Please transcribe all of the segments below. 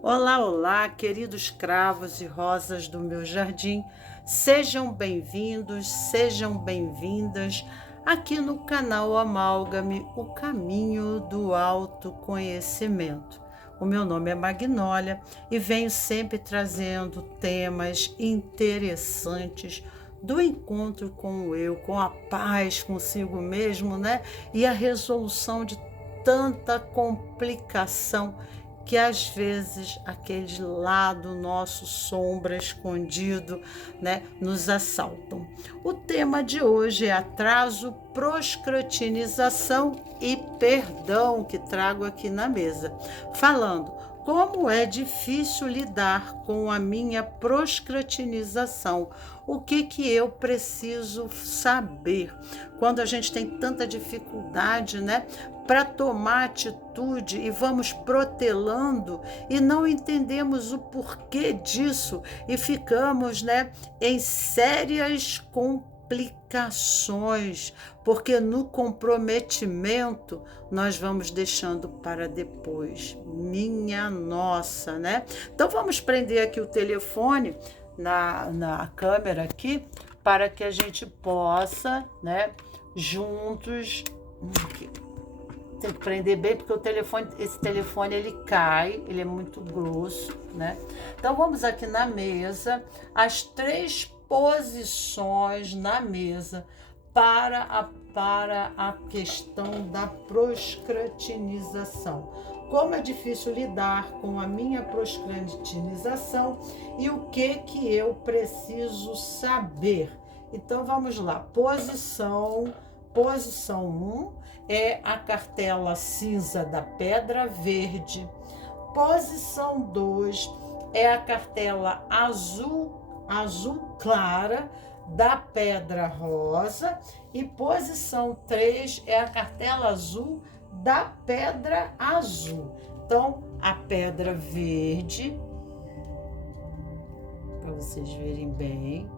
Olá, olá, queridos cravos e rosas do meu jardim, sejam bem-vindos, sejam bem-vindas aqui no canal Amálgame, o caminho do autoconhecimento. O meu nome é Magnólia e venho sempre trazendo temas interessantes do encontro com o eu, com a paz consigo mesmo, né? E a resolução de tanta complicação que às vezes aquele lado nosso sombra escondido, né, nos assaltam. O tema de hoje é atraso, procrastinação e perdão, que trago aqui na mesa, falando como é difícil lidar com a minha procrastinação. O que eu preciso saber quando a gente tem tanta dificuldade, né, para tomar atitude e vamos protelando e não entendemos o porquê disso e ficamos, né, em sérias complicações, porque no comprometimento nós vamos deixando para depois. Minha nossa, né? Então vamos prender aqui o telefone na câmera aqui para que a gente possa, né, juntos. Tem que prender bem, porque esse telefone ele cai, ele é muito grosso, né? Então vamos aqui na mesa, as 3 posições na mesa para a questão da procrastinação. Como é difícil lidar com a minha procrastinação e o que eu preciso saber. Então vamos lá, posição 1 é a cartela cinza da pedra verde. Posição 2 é a cartela azul clara da pedra rosa. E posição 3 é a cartela azul da pedra azul. Então, a pedra verde, para vocês verem bem.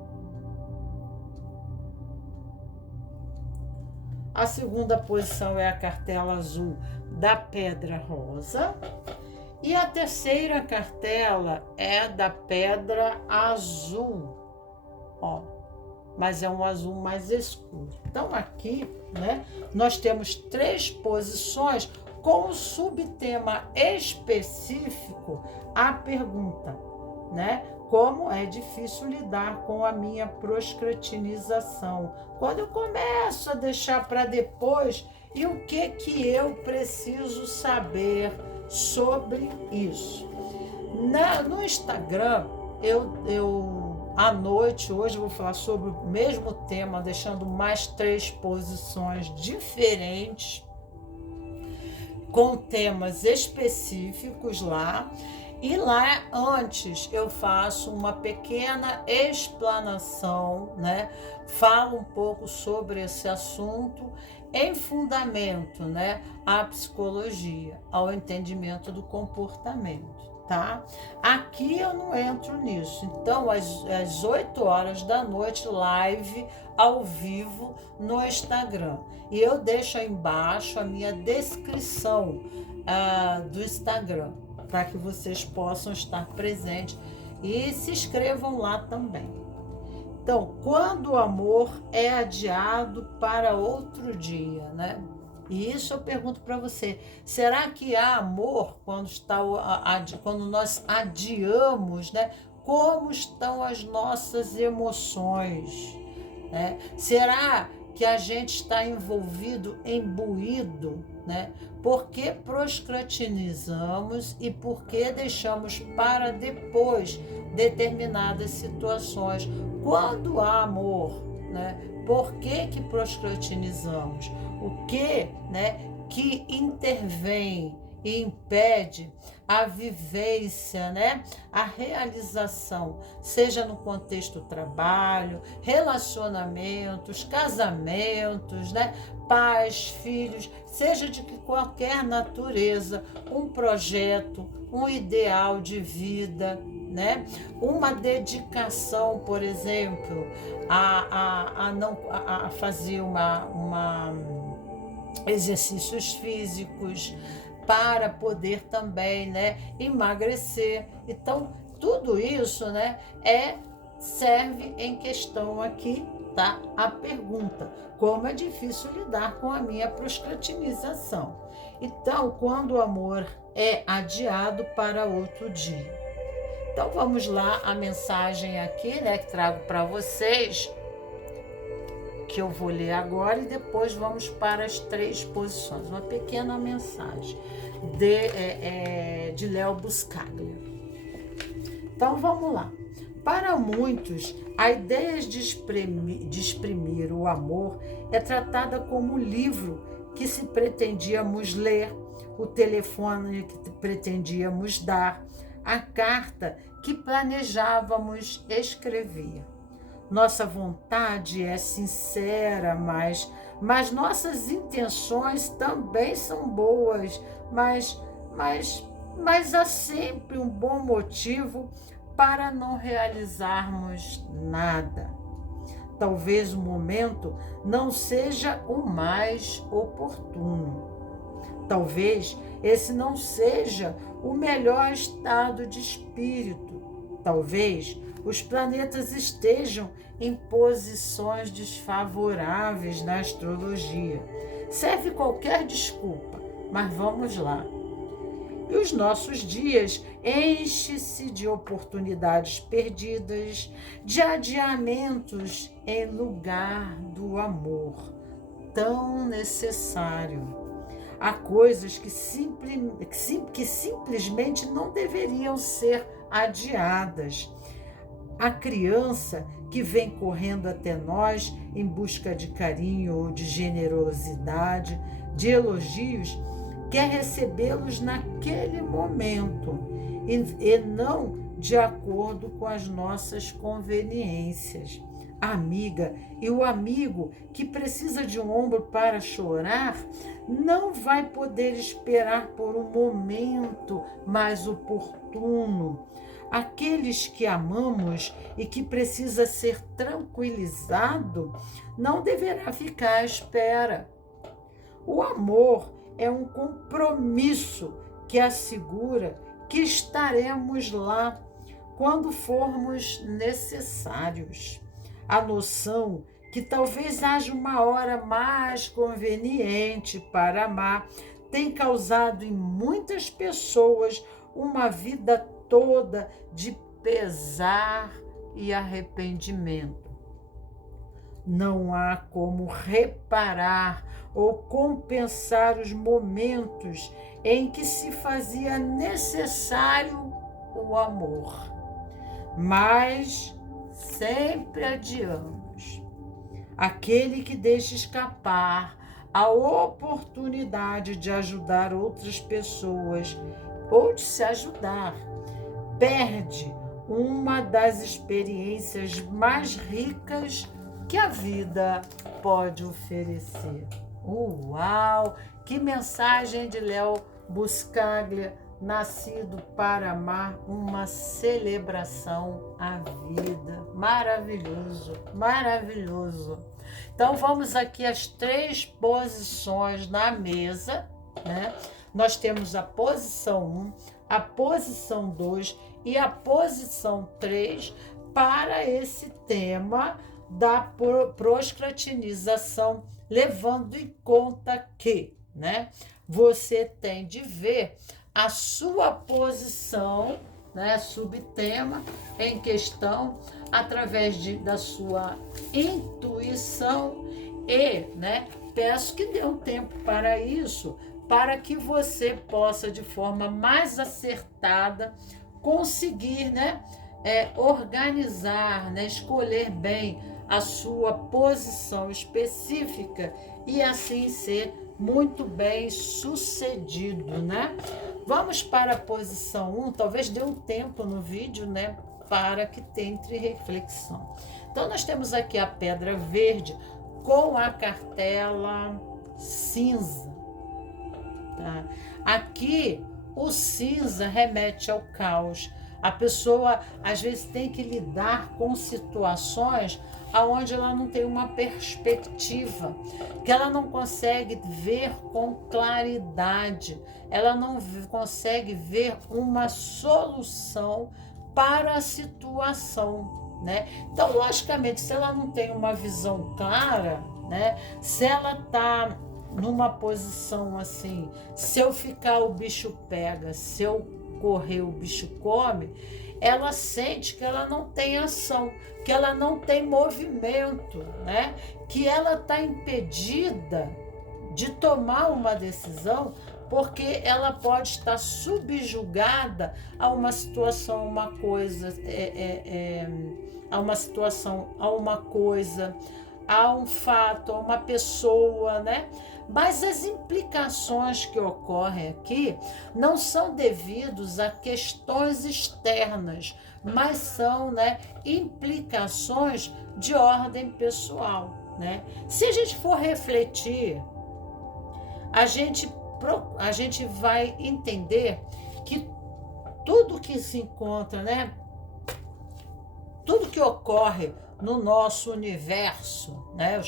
A segunda posição é a cartela azul da pedra rosa. E a terceira cartela é da pedra azul. Ó, mas é um azul mais escuro. Então aqui, né, nós temos 3 posições com o subtema específico a pergunta, né? Como é difícil lidar com a minha procrastinação. Quando eu começo a deixar para depois, e o que eu preciso saber sobre isso? No Instagram, à noite, hoje eu vou falar sobre o mesmo tema, deixando mais 3 posições diferentes, com temas específicos lá. E lá, antes, eu faço uma pequena explanação, né? Falo um pouco sobre esse assunto em fundamento, né, à psicologia, ao entendimento do comportamento, tá? Aqui eu não entro nisso. Então, às 8 horas da noite, live ao vivo no Instagram. E eu deixo aí embaixo a minha descrição do Instagram, para que vocês possam estar presentes e se inscrevam lá também. Então, quando o amor é adiado para outro dia, né? E isso eu pergunto para você, será que há amor quando nós adiamos, né? Como estão as nossas emoções, né? Será que a gente está envolvido, imbuído, né? Por que procrastinamos e por que deixamos para depois determinadas situações? Quando há amor, né? Por que procrastinamos? O que, né, que intervém e impede a vivência, né, a realização, seja no contexto trabalho, relacionamentos, casamentos, né, pais, filhos, seja de qualquer natureza, um projeto, um ideal de vida, né? Uma dedicação, por exemplo, a fazer exercícios físicos, para poder também, né, emagrecer. Então, tudo isso, né, serve em questão aqui, tá? A pergunta: como é difícil lidar com a minha procrastinação. Então, quando o amor é adiado para outro dia. Então, vamos lá, a mensagem aqui, né, que trago para vocês, que eu vou ler agora, e depois vamos para as 3 posições. Uma pequena mensagem de Léo Buscaglia. Então, vamos lá. Para muitos, a ideia de exprimir o amor é tratada como um livro que se pretendíamos ler, o telefone que pretendíamos dar, a carta que planejávamos escrever. Nossa vontade é sincera, mas nossas intenções também são boas, mas há sempre um bom motivo para não realizarmos nada. Talvez o momento não seja o mais oportuno. Talvez esse não seja o melhor estado de espírito. Talvez os planetas estejam em posições desfavoráveis na astrologia. Serve qualquer desculpa, mas vamos lá. E os nossos dias enchem-se de oportunidades perdidas, de adiamentos em lugar do amor tão necessário. Há coisas que simplesmente não deveriam ser adiadas. A criança que vem correndo até nós em busca de carinho ou de generosidade, de elogios, quer recebê-los naquele momento e não de acordo com as nossas conveniências. A amiga e o amigo que precisa de um ombro para chorar não vai poder esperar por um momento mais oportuno. Aqueles que amamos e que precisa ser tranquilizado não deverá ficar à espera. O amor é um compromisso que assegura que estaremos lá quando formos necessários. A noção que talvez haja uma hora mais conveniente para amar tem causado em muitas pessoas uma vida toda de pesar e arrependimento. Não há como reparar ou compensar os momentos em que se fazia necessário o amor, mas sempre adiamos. Aquele que deixa escapar a oportunidade de ajudar outras pessoas ou de se ajudar, perde uma das experiências mais ricas que a vida pode oferecer. Uau! Que mensagem de Léo Buscaglia, nascido para amar, uma celebração à vida. Maravilhoso, maravilhoso. Então vamos aqui às 3 posições na mesa, né? Nós temos a posição 1, a posição 2 e a posição 3 para esse tema da procrastinação, levando em conta que, né, você tem de ver a sua posição, né, subtema em questão, através da sua intuição e, né, peço que dê um tempo para isso, para que você possa, de forma mais acertada, conseguir, né, organizar, né, escolher bem a sua posição específica e assim ser muito bem sucedido, né? Vamos para a posição 1, talvez dê um tempo no vídeo, né, para que entre reflexão. Então, nós temos aqui a pedra verde com a cartela cinza. Tá? Aqui, o cinza remete ao caos, A pessoa, às vezes, tem que lidar com situações aonde ela não tem uma perspectiva, que ela não consegue ver com claridade, ela não consegue ver uma solução para a situação, né? Então, logicamente, se ela não tem uma visão clara, né? Se ela está numa posição assim, se eu ficar o bicho pega, se eu correr o bicho come, ela sente que ela não tem ação, que ela não tem movimento, né? Que ela está impedida de tomar uma decisão porque ela pode estar subjugada a uma situação, uma coisa, a uma situação, a uma coisa, a um fato, a uma pessoa, né? Mas as implicações que ocorrem aqui não são devidas a questões externas, mas são, né, implicações de ordem pessoal, né? Se a gente for refletir, a gente vai entender que tudo que se encontra, né, tudo que ocorre no nosso universo, né,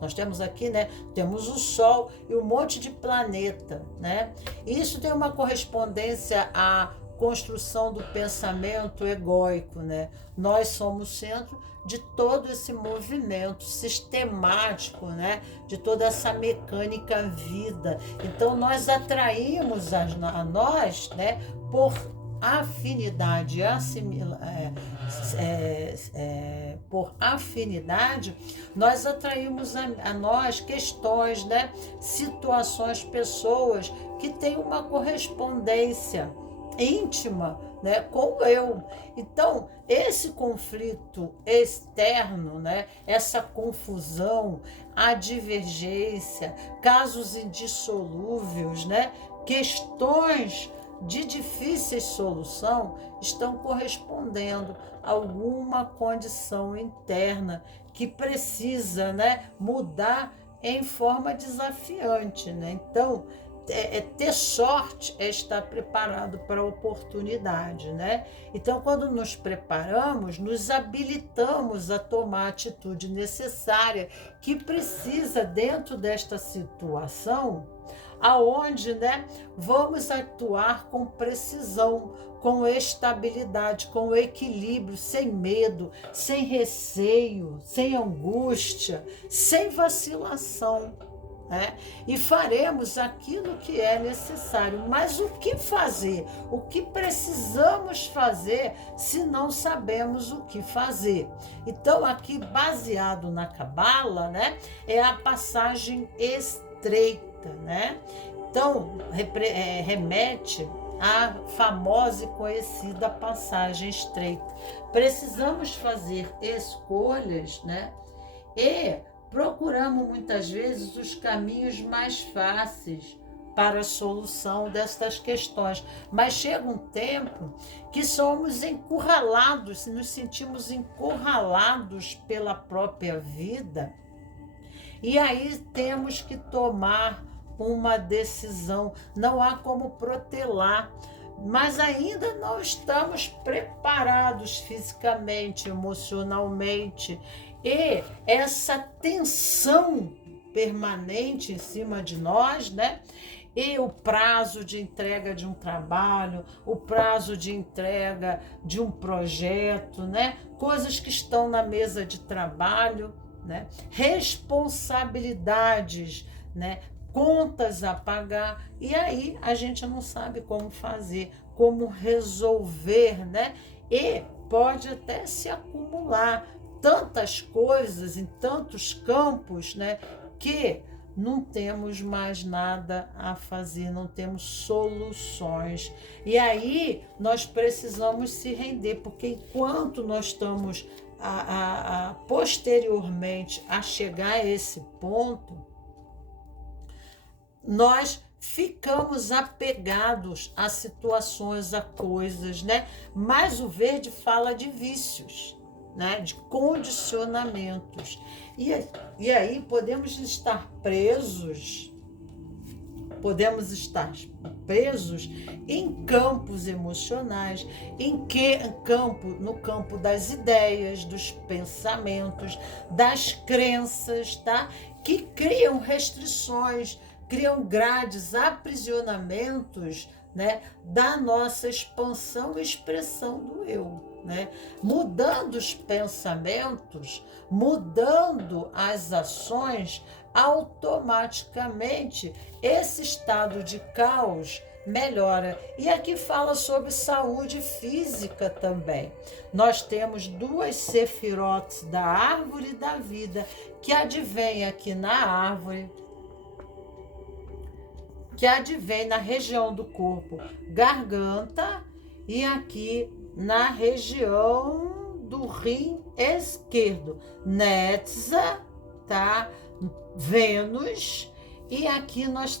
nós temos aqui, né, temos o Sol e um monte de planeta, né? Isso tem uma correspondência à construção do pensamento egóico, né? Nós somos o centro de todo esse movimento sistemático, né? De toda essa mecânica vida. Então nós atraímos a nós, né, por afinidade, por afinidade, nós atraímos a nós questões, né, situações, pessoas que têm uma correspondência íntima, né, com o eu. Então, esse conflito externo, né, essa confusão, a divergência, casos indissolúveis, né, questões de difíceis solução estão correspondendo a alguma condição interna que precisa, né, mudar em forma desafiante, né? Então, ter sorte é estar preparado para a oportunidade, né? Então, quando nos preparamos, nos habilitamos a tomar a atitude necessária que precisa dentro desta situação, aonde, né, vamos atuar com precisão, com estabilidade, com equilíbrio, sem medo, sem receio, sem angústia, sem vacilação, né? E faremos aquilo que é necessário. Mas o que fazer? O que precisamos fazer se não sabemos o que fazer? Então, aqui, baseado na Cabala, né, é a passagem estreita, né? Então, remete à famosa e conhecida passagem estreita. Precisamos fazer escolhas, né? E procuramos muitas vezes os caminhos mais fáceis para a solução destas questões, mas chega um tempo que somos encurralados, nos sentimos encurralados pela própria vida, e aí temos que tomar uma decisão. Não há como protelar, mas ainda não estamos preparados fisicamente, emocionalmente, e essa tensão permanente em cima de nós, né? E o prazo de entrega de um trabalho, o prazo de entrega de um projeto, né? Coisas que estão na mesa de trabalho, né? Responsabilidades, né? Contas a pagar, e aí a gente não sabe como fazer, como resolver, né? E pode até se acumular tantas coisas em tantos campos, né, que não temos mais nada a fazer, não temos soluções. E aí nós precisamos se render, porque enquanto nós estamos posteriormente a chegar a esse ponto, nós ficamos apegados a situações, a coisas, né? Mas o verde fala de vícios, né, de condicionamentos. E aí podemos estar presos Podemos estar presos em campos emocionais, no campo das ideias, dos pensamentos, das crenças, tá? Que criam restrições, criam grades, aprisionamentos, né, da nossa expansão e expressão do eu. Né? Mudando os pensamentos, mudando as ações, automaticamente esse estado de caos melhora. E aqui fala sobre saúde física também. Nós temos 2 sefirotes da árvore da vida que advém aqui na árvore, que advém na região do corpo, garganta, e aqui na região do rim esquerdo, Netza, tá? Vênus, e aqui nós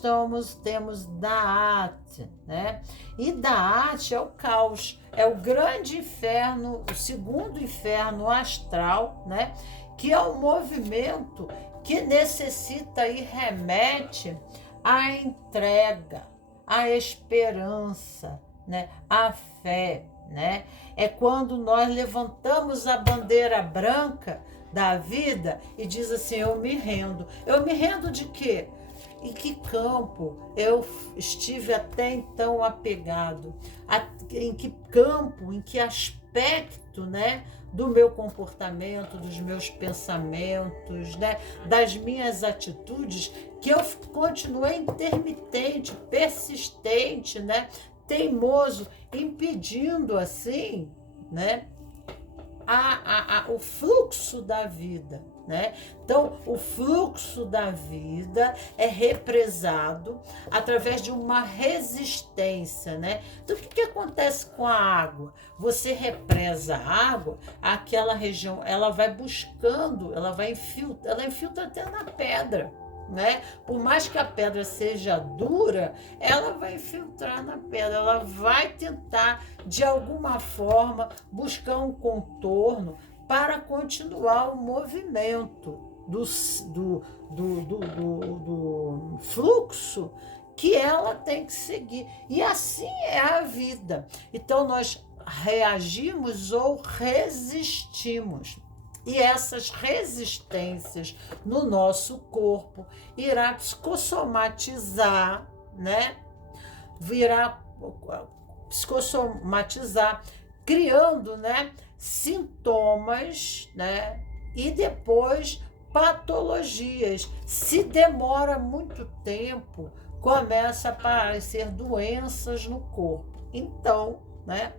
temos Da'at, né? E Da'at é o caos, é o grande inferno, o segundo inferno astral, né? Que é o movimento que necessita e remete à entrega, à esperança, né? À fé, né? É quando nós levantamos a bandeira branca da vida e diz assim: eu me rendo. Eu me rendo de quê? Em que campo eu estive até então apegado? Em que campo, em que aspecto, né, do meu comportamento, dos meus pensamentos, né, das minhas atitudes, que eu continuei intermitente, persistente, né, teimoso, impedindo assim, né, o fluxo da vida, né? Então, o fluxo da vida é represado através de uma resistência, né? Então, o que acontece com a água? Você represa a água, aquela região, ela vai buscando, ela infiltra até na pedra, né? Por mais que a pedra seja dura, ela vai infiltrar na pedra, ela vai tentar, de alguma forma, buscar um contorno para continuar o movimento do fluxo que ela tem que seguir. E assim é a vida. Então, nós reagimos ou resistimos. E essas resistências no nosso corpo irá psicossomatizar, né? Virá psicossomatizar, criando, né, sintomas, né? E depois patologias. Se demora muito tempo, começa a aparecer doenças no corpo. Então, né?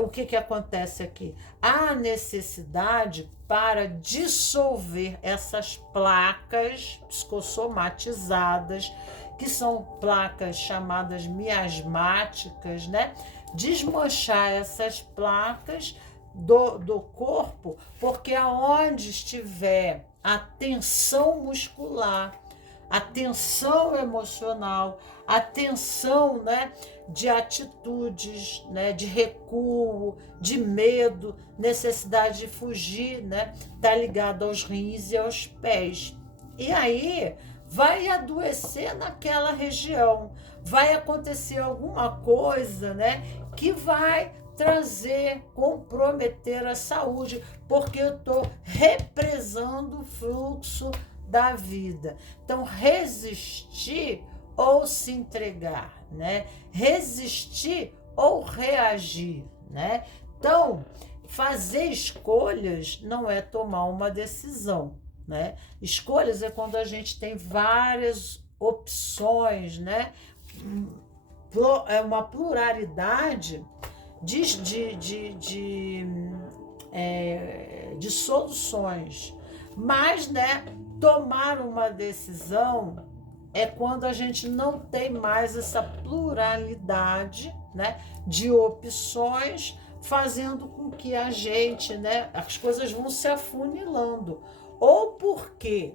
O que acontece aqui? Há necessidade para dissolver essas placas psicossomatizadas, que são placas chamadas miasmáticas, né? Desmanchar essas placas do corpo, porque aonde estiver a tensão muscular, a tensão emocional, a tensão, né, de atitudes, né, de recuo, de medo, necessidade de fugir, né, tá ligado aos rins e aos pés. E aí vai adoecer naquela região, vai acontecer alguma coisa, né, que vai comprometer a saúde, porque eu estou represando o fluxo da vida. Então, resistir ou se entregar, né? Resistir ou reagir, né? Então, fazer escolhas não é tomar uma decisão, né? Escolhas é quando a gente tem várias opções, né? É uma pluralidade de soluções. Mas, né, tomar uma decisão é quando a gente não tem mais essa pluralidade, né, de opções, fazendo com que a gente, né, as coisas vão se afunilando. Ou porque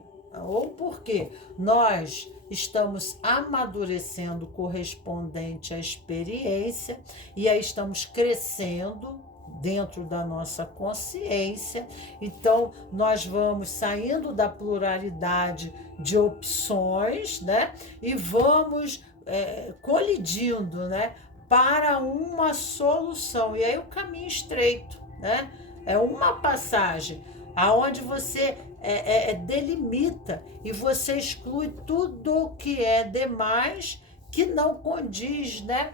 nós estamos amadurecendo correspondente à experiência, e aí estamos crescendo, dentro da nossa consciência. Então, nós vamos saindo da pluralidade de opções, né? E vamos colidindo, né? Para uma solução. E aí o caminho estreito, né? É uma passagem aonde você delimita e você exclui tudo que é demais, que não condiz, né,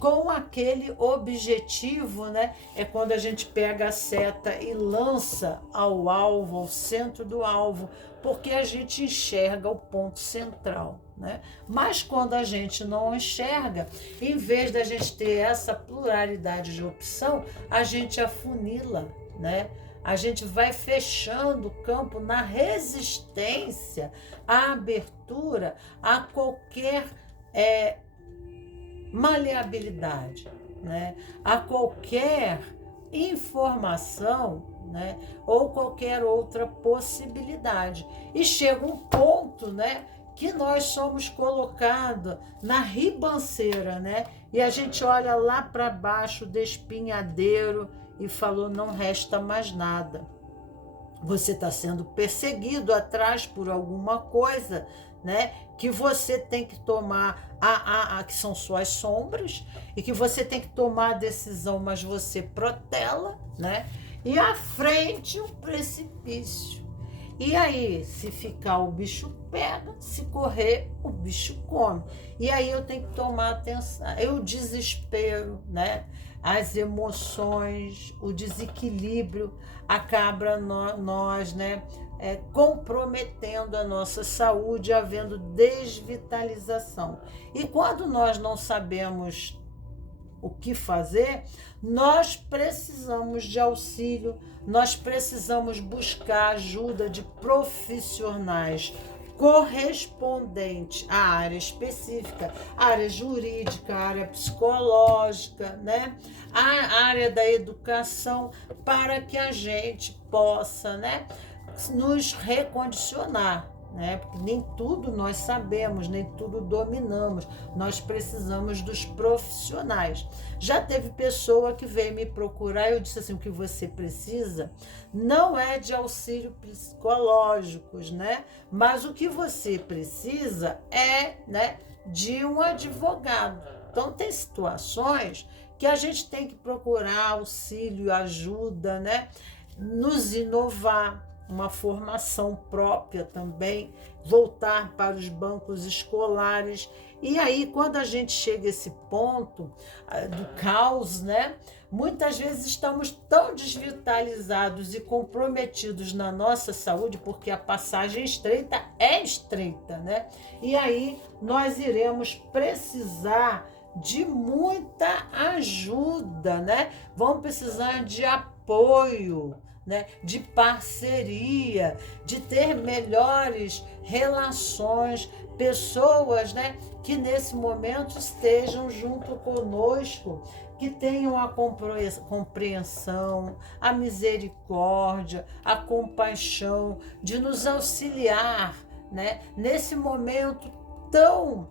com aquele objetivo, né? É quando a gente pega a seta e lança ao alvo, ao centro do alvo, porque a gente enxerga o ponto central, né? Mas quando a gente não enxerga, em vez da gente ter essa pluralidade de opção, a gente afunila, né? A gente vai fechando o campo na resistência à abertura a qualquer maleabilidade, né? A qualquer informação, né? Ou qualquer outra possibilidade. E chega um ponto, né, que nós somos colocados na ribanceira, né? E a gente olha lá para baixo do espinhadeiro e falou: não resta mais nada. Você está sendo perseguido atrás por alguma coisa, né? Que você tem que tomar, que são suas sombras, e que você tem que tomar a decisão, mas você protela, né? E à frente um precipício. E aí, se ficar, o bicho pega, se correr, o bicho come. E aí eu tenho que tomar atenção. O desespero, né? As emoções, o desequilíbrio acaba nós, né, comprometendo a nossa saúde, havendo desvitalização. E quando nós não sabemos o que fazer, nós precisamos de auxílio, nós precisamos buscar ajuda de profissionais correspondente à área específica, área jurídica, área psicológica, né? A área da educação, para que a gente possa, né, nos recondicionar, né? Porque nem tudo nós sabemos, nem tudo dominamos. Nós precisamos dos profissionais. Já teve pessoa que veio me procurar e eu disse assim: o que você precisa não é de auxílio psicológicos, né? Mas o que você precisa né, de um advogado. Então tem situações que a gente tem que procurar auxílio, ajuda, né? Nos inovar, uma formação própria também, voltar para os bancos escolares. E aí, quando a gente chega a esse ponto do caos, né? Muitas vezes estamos tão desvitalizados e comprometidos na nossa saúde, porque a passagem estreita é estreita, né? E aí nós iremos precisar de muita ajuda, né? Vamos precisar de apoio, né, de parceria, de ter melhores relações, pessoas, né, que nesse momento estejam junto conosco, que tenham a compreensão, a misericórdia, a compaixão, de nos auxiliar, né, nesse momento tão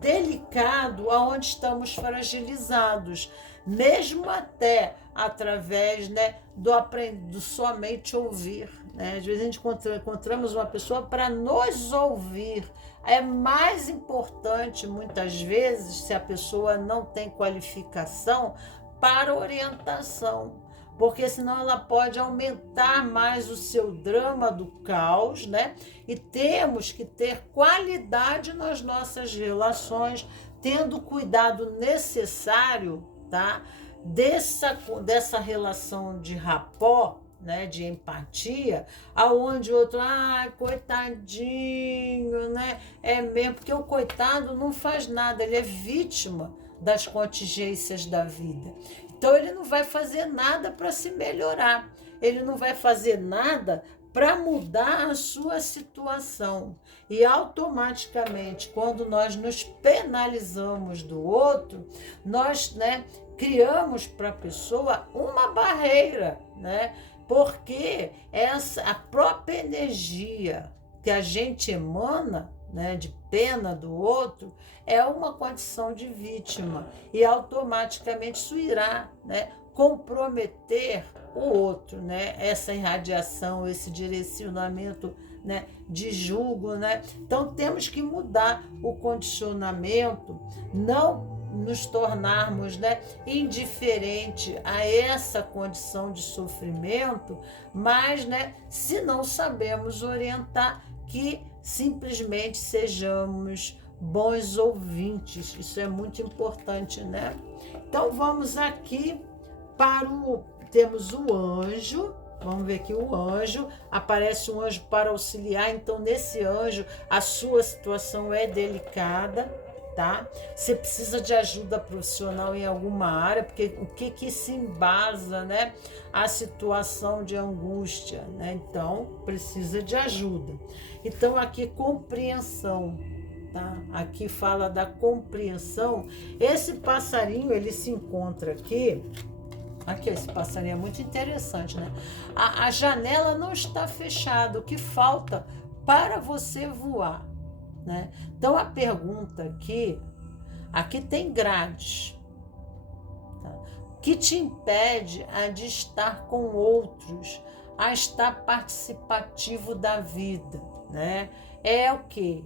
delicado, onde estamos fragilizados, mesmo até através, né, do somente ouvir, né? Às vezes a gente encontramos uma pessoa para nos ouvir. É mais importante, muitas vezes, se a pessoa não tem qualificação para orientação, porque senão ela pode aumentar mais o seu drama do caos, né? E temos que ter qualidade nas nossas relações, tendo o cuidado necessário, tá? Dessa relação de rapport, né, de empatia, aonde o outro, coitadinho, né, é mesmo, porque o coitado não faz nada, ele é vítima das contingências da vida. Então ele não vai fazer nada para se melhorar, ele não vai fazer nada para mudar a sua situação. E automaticamente, quando nós nos penalizamos do outro, nós, né, criamos para a pessoa uma barreira, né? Porque a própria energia que a gente emana, né, de pena do outro, é uma condição de vítima e automaticamente isso irá, né, comprometer o outro, né, essa irradiação, esse direcionamento, né, de julgo, né? Então temos que mudar o condicionamento, não nos tornarmos, né, indiferente a essa condição de sofrimento, mas, né, se não sabemos orientar, que simplesmente sejamos bons ouvintes. Isso é muito importante, né? Então vamos aqui para temos o anjo. Vamos ver aqui o anjo, aparece um anjo para auxiliar, então nesse anjo a sua situação é delicada, tá? Você precisa de ajuda profissional em alguma área, porque o que se embasa, né? A situação de angústia, né? Então precisa de ajuda. Então aqui compreensão, tá? Aqui fala da compreensão. Esse passarinho, ele se encontra aqui. Aqui, esse passarinho é muito interessante, né? A janela não está fechada, o que falta para você voar, né? Então, a pergunta aqui tem grades, tá? O que te impede de estar com outros, a estar participativo da vida, né? É o quê?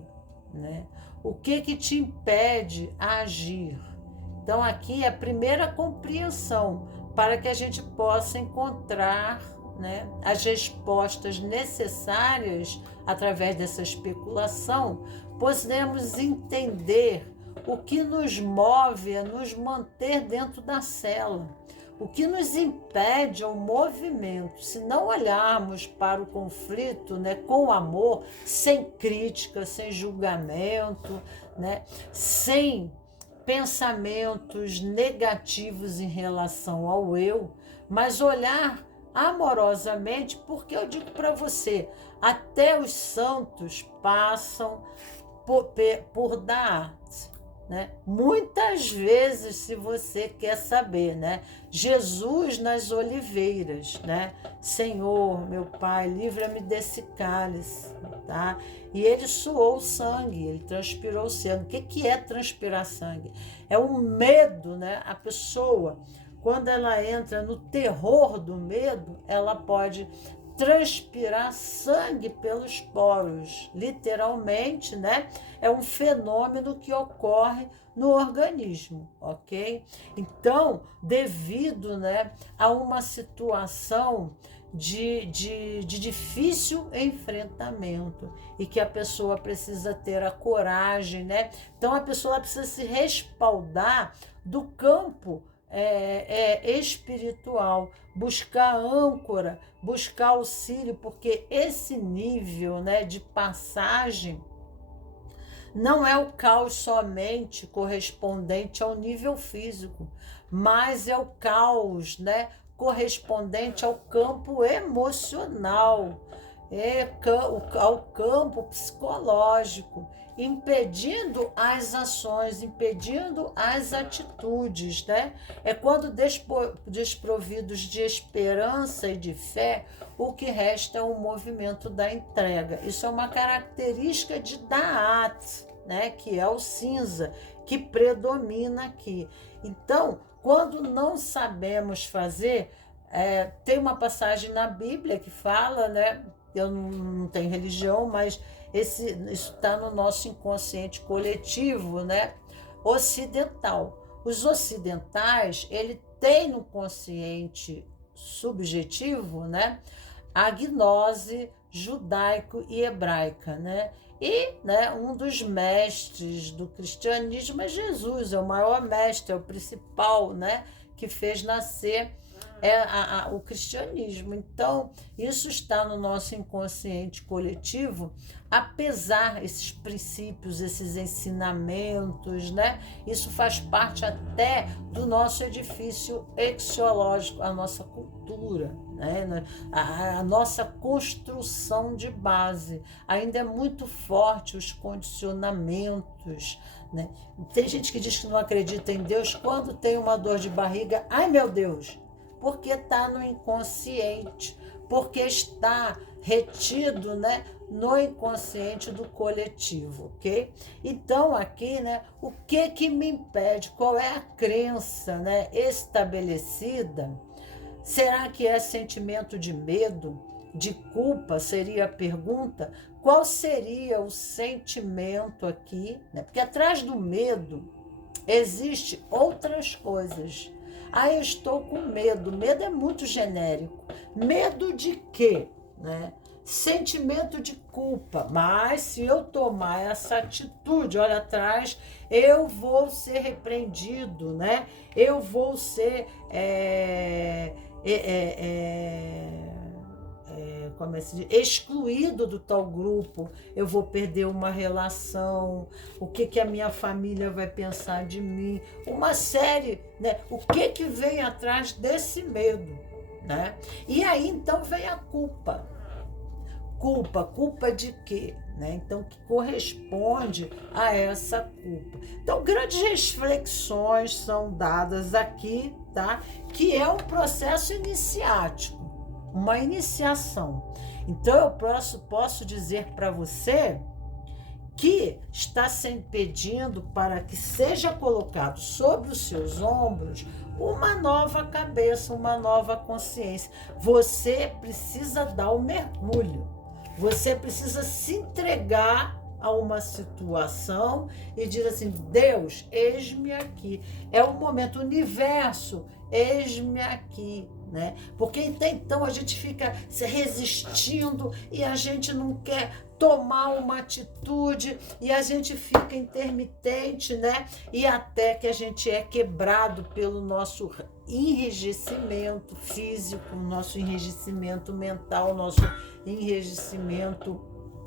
Né? O que te impede a agir? Então, aqui é a primeira compreensão, para que a gente possa encontrar, né, as respostas necessárias através dessa especulação, podemos entender o que nos move a nos manter dentro da cela, o que nos impede o movimento. Se não olharmos para o conflito, né, com amor, sem crítica, sem julgamento, né, sem pensamentos negativos em relação ao eu, mas olhar amorosamente, porque eu digo para você, até os santos passam por Da'at, né? Muitas vezes, se você quer saber, né? Jesus nas oliveiras, né? Senhor, meu Pai, livra-me desse cálice, tá? E ele suou sangue, ele transpirou sangue. O que é transpirar sangue? É um medo, né? A pessoa, quando ela entra no terror do medo, ela pode transpirar sangue pelos poros, literalmente, né? É um fenômeno que ocorre no organismo, ok? Então, devido, né, a uma situação de difícil enfrentamento e que a pessoa precisa ter a coragem, né? Então, a pessoa precisa se respaldar do campo espiritual, buscar âncora, buscar auxílio, porque esse nível, né, de passagem não é o caos somente correspondente ao nível físico, mas é o caos, né, correspondente ao campo emocional, ao campo psicológico, impedindo as ações, impedindo as atitudes, né? É quando desprovidos de esperança e de fé, o que resta é o movimento da entrega. Isso é uma característica de Da'at, né? Que é o cinza, que predomina aqui. Então, quando não sabemos fazer, tem uma passagem na Bíblia que fala, né? Eu não tenho religião, mas isso está no nosso inconsciente coletivo, né? Ocidental. Os ocidentais, ele tem no consciente subjetivo, né, a gnose judaico e hebraica, né? E, né, um dos mestres do cristianismo é Jesus, é o maior mestre, é o principal, né, que fez nascer o cristianismo. Então, isso está no nosso inconsciente coletivo, apesar esses princípios, esses ensinamentos, né? Isso faz parte até do nosso edifício axiológico, a nossa cultura, né? A nossa construção de base. Ainda é muito forte os condicionamentos, né? Tem gente que diz que não acredita em Deus quando tem uma dor de barriga. Ai, meu Deus! Porque está no inconsciente, porque está retido, né, no inconsciente do coletivo, ok? Então aqui, né, o que me impede? Qual é a crença, né, estabelecida? Será que é sentimento de medo, de culpa? Seria a pergunta. Qual seria o sentimento aqui, né? Porque atrás do medo existe outras coisas. Ah, eu estou com medo. Medo é muito genérico. Medo de quê? Né? Sentimento de culpa. Mas se eu tomar essa atitude, olha atrás, eu vou ser repreendido, né? Eu vou ser como é que se diz? Excluído do tal grupo, eu vou perder uma relação, o que a minha família vai pensar de mim, uma série, né? O que vem atrás desse medo, né? E aí então vem a culpa. Culpa de quê? Né? Então, que corresponde a essa culpa. Então, grandes reflexões são dadas aqui, tá? Que é um processo iniciático, uma iniciação. Então, eu posso dizer para você que está se impedindo para que seja colocado sobre os seus ombros uma nova cabeça, uma nova consciência. Você precisa dar o mergulho. Você precisa se entregar a uma situação e dizer assim: Deus, eis-me aqui. É o momento, universo, eis-me aqui. Né? Porque então a gente fica se resistindo e a gente não quer tomar uma atitude e a gente fica intermitente, né? E até que a gente é quebrado pelo nosso enrijecimento físico, nosso enrijecimento mental, nosso enrijecimento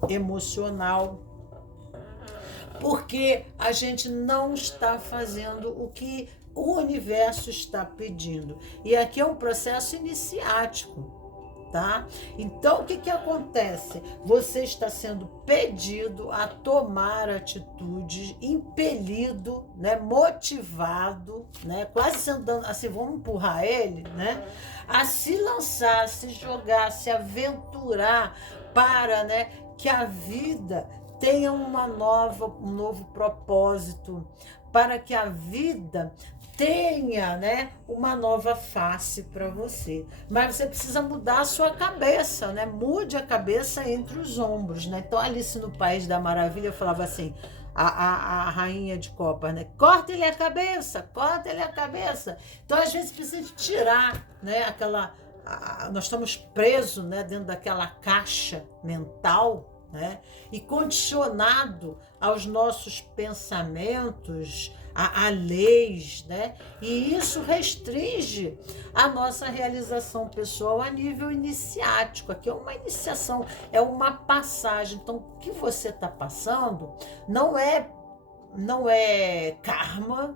emocional, porque a gente não está fazendo o que o universo está pedindo. E aqui é um processo iniciático, tá? Então, o que acontece? Você está sendo pedido a tomar atitudes, impelido, né? Motivado, né? Quase sendo assim, vamos empurrar ele, né? A se lançar, a se jogar, a se aventurar para, né, que a vida tenha um novo propósito, para que a vida tenha, né, uma nova face para você. Mas você precisa mudar a sua cabeça, né? Mude a cabeça entre os ombros, né? Então, Alice no País da Maravilha falava assim, a rainha de copas, né? Corta-lhe a cabeça, corta-lhe a cabeça. Então, às vezes, precisa de tirar, né, nós estamos presos, né, dentro daquela caixa mental, né, e condicionado aos nossos pensamentos, a leis, né? E isso restringe a nossa realização pessoal a nível iniciático. Aqui é uma iniciação, é uma passagem. Então, o que você está passando não é karma,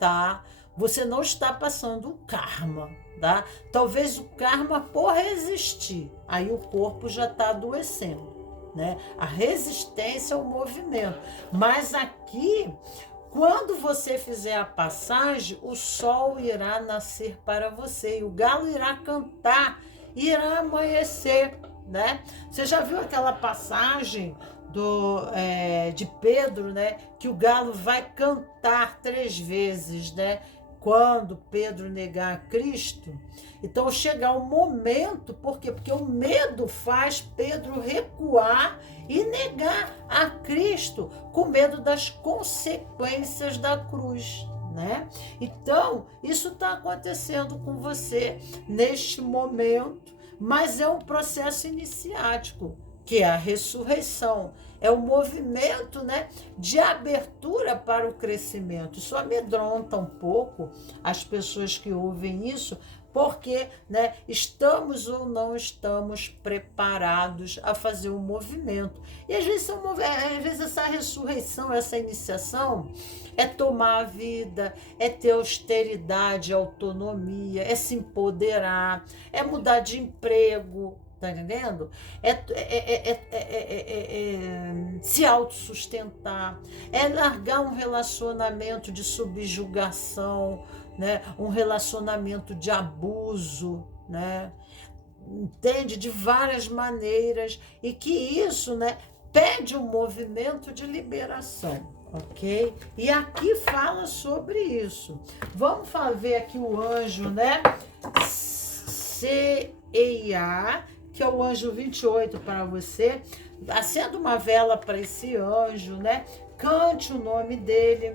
tá? Você não está passando o karma, tá? Talvez o karma por resistir, aí o corpo já está adoecendo, né? A resistência ao movimento. Mas aqui, quando você fizer a passagem, o sol irá nascer para você e o galo irá cantar, irá amanhecer, né? Você já viu aquela passagem de Pedro, né? Que o galo vai cantar 3 vezes, né? Quando Pedro negar a Cristo. Então chega um momento, por quê? Porque o medo faz Pedro recuar e negar a Cristo, com medo das consequências da cruz, né? Então, isso está acontecendo com você neste momento, mas é um processo iniciático, que é a ressurreição, é o movimento, né, de abertura para o crescimento. Isso amedronta um pouco as pessoas que ouvem isso, porque, né, estamos ou não estamos preparados a fazer um movimento. E às vezes essa ressurreição, essa iniciação é tomar a vida, é ter austeridade, autonomia, é se empoderar, é mudar de emprego, tá entendendo? Se autossustentar, é largar um relacionamento de subjugação, né? Um relacionamento de abuso, né? entende, de várias maneiras, e que isso, né, pede um movimento de liberação, ok? E aqui fala sobre isso. Vamos ver aqui o anjo, né? CEIA, que é o anjo 28 para você. Acenda uma vela para esse anjo, né? Cante o nome dele.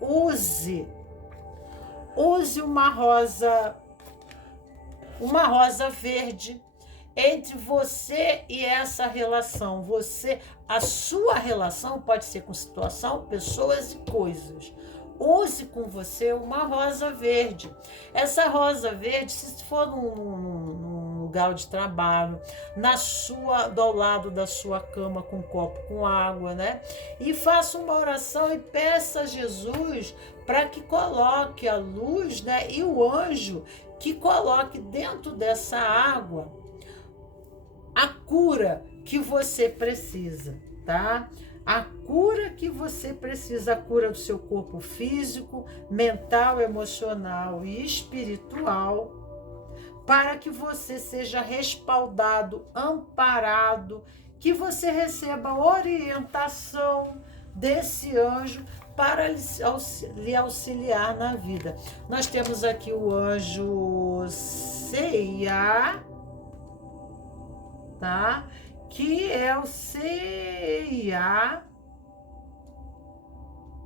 Use uma rosa verde entre você e essa relação. A sua relação pode ser com situação, pessoas e coisas. Use com você uma rosa verde. Essa rosa verde, se for num lugar de trabalho, ao lado da sua cama com um copo com água, né? E faça uma oração e peça a Jesus para que coloque a luz, né? E o anjo que coloque dentro dessa água a cura que você precisa, tá? A cura que você precisa, a cura do seu corpo físico, mental, emocional e espiritual, para que você seja respaldado, amparado, que você receba orientação desse anjo para lhe auxiliar na vida. Nós temos aqui o anjo Ceia, tá? Que é o Ceia,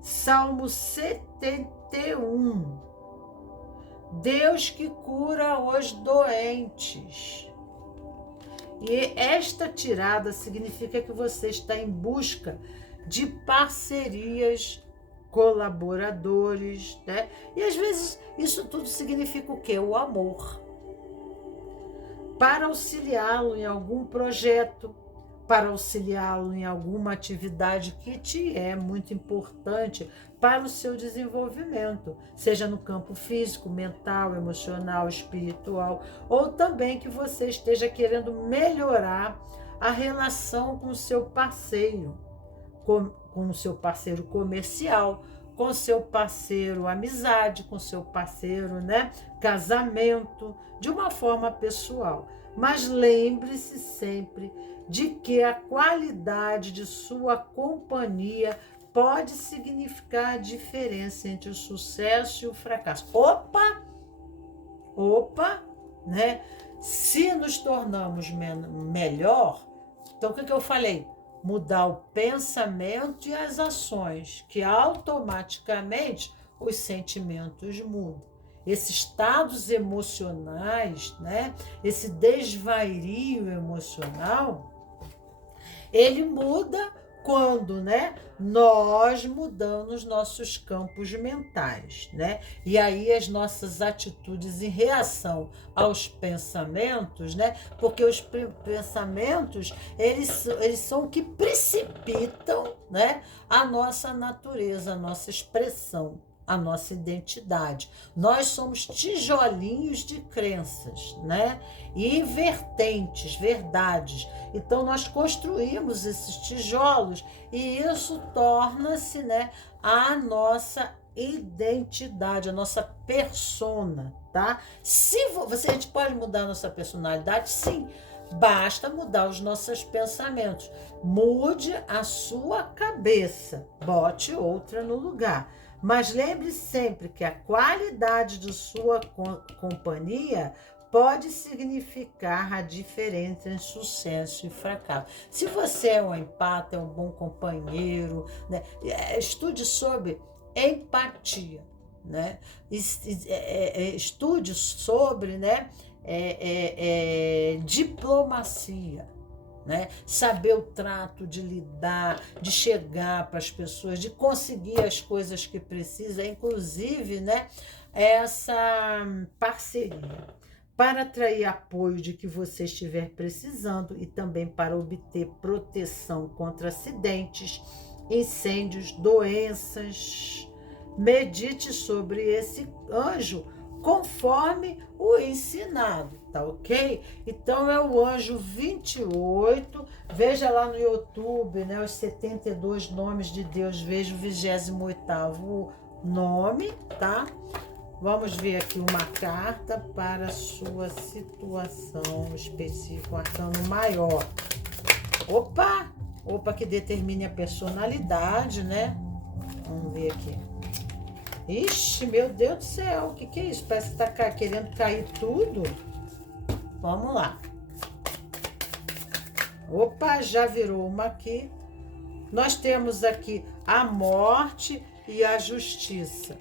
Salmo 71. Deus que cura os doentes. E esta tirada significa que você está em busca de parcerias, colaboradores, né? E às vezes isso tudo significa o quê? O amor. Para auxiliá-lo em algum projeto, para auxiliá-lo em alguma atividade que te é muito importante para o seu desenvolvimento, seja no campo físico, mental, emocional, espiritual, ou também que você esteja querendo melhorar a relação com o seu parceiro, com o seu parceiro comercial, com o seu parceiro amizade, com o seu parceiro, né, casamento, de uma forma pessoal. Mas lembre-se sempre de que a qualidade de sua companhia pode significar a diferença entre o sucesso e o fracasso. Opa, né? Se nos tornamos melhor, então o que eu falei? Mudar o pensamento e as ações, que automaticamente os sentimentos mudam. Esses estados emocionais, né? Esse desvario emocional, ele muda quando, né, nós mudamos nossos campos mentais, né? E aí as nossas atitudes em reação aos pensamentos, né? Porque os pensamentos, eles são o que precipitam, né, a nossa natureza, a nossa expressão, a nossa identidade. Nós somos tijolinhos de crenças, né? E vertentes, verdades. Então nós construímos esses tijolos e isso torna-se, né, a nossa identidade, a nossa persona, tá? A gente pode mudar a nossa personalidade, sim. Basta mudar os nossos pensamentos. Mude a sua cabeça, bote outra no lugar. Mas lembre sempre que a qualidade de sua companhia pode significar a diferença entre sucesso e fracasso. Se você é um empata, é um bom companheiro, né? Estude sobre empatia, né? Estude sobre, né, diplomacia. Né? Saber o trato, de lidar, de chegar para as pessoas, de conseguir as coisas que precisa, inclusive, né, essa parceria, para atrair apoio de que você estiver precisando e também para obter proteção contra acidentes, incêndios, doenças. Medite sobre esse anjo conforme o ensinado, tá ok? Então é o anjo 28, veja lá no YouTube, né, os 72 nomes de Deus, veja o 28º nome, tá? Vamos ver aqui uma carta para a sua situação específica, um arcano maior. Opa! Opa, que determine a personalidade, né? Vamos ver aqui. Ixi, meu Deus do céu, o que é isso? Parece que tá querendo cair tudo. Vamos lá. Opa, já virou uma aqui. Nós temos aqui a morte e a justiça,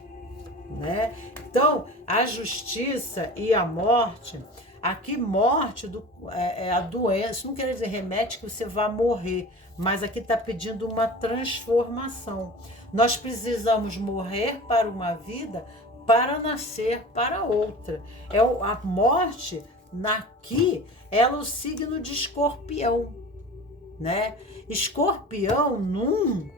né? Então, a justiça e a morte, aqui morte é a doença, não quer dizer remete que você vá morrer, mas aqui está pedindo uma transformação. Nós precisamos morrer para uma vida para nascer para outra. A morte, aqui, ela é o signo de Escorpião, né? Escorpião,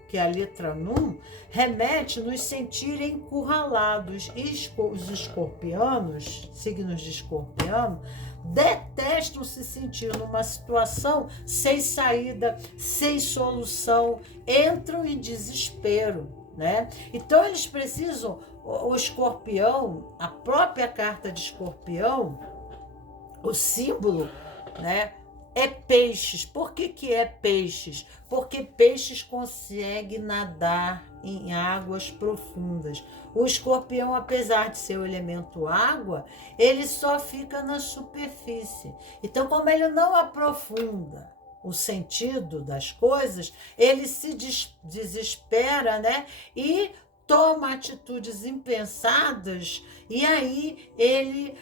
que é a letra num, remete nos sentir encurralados. E os escorpianos, signos de escorpião, detestam se sentir numa situação sem saída, sem solução, entram em desespero, né? Então eles precisam, o escorpião, a própria carta de escorpião, o símbolo, né? É peixes. Por que é peixes? Porque peixes conseguem nadar em águas profundas. O escorpião, apesar de ser o elemento água, ele só fica na superfície. Então, como ele não aprofunda o sentido das coisas, ele se desespera, né? E toma atitudes impensadas e aí ele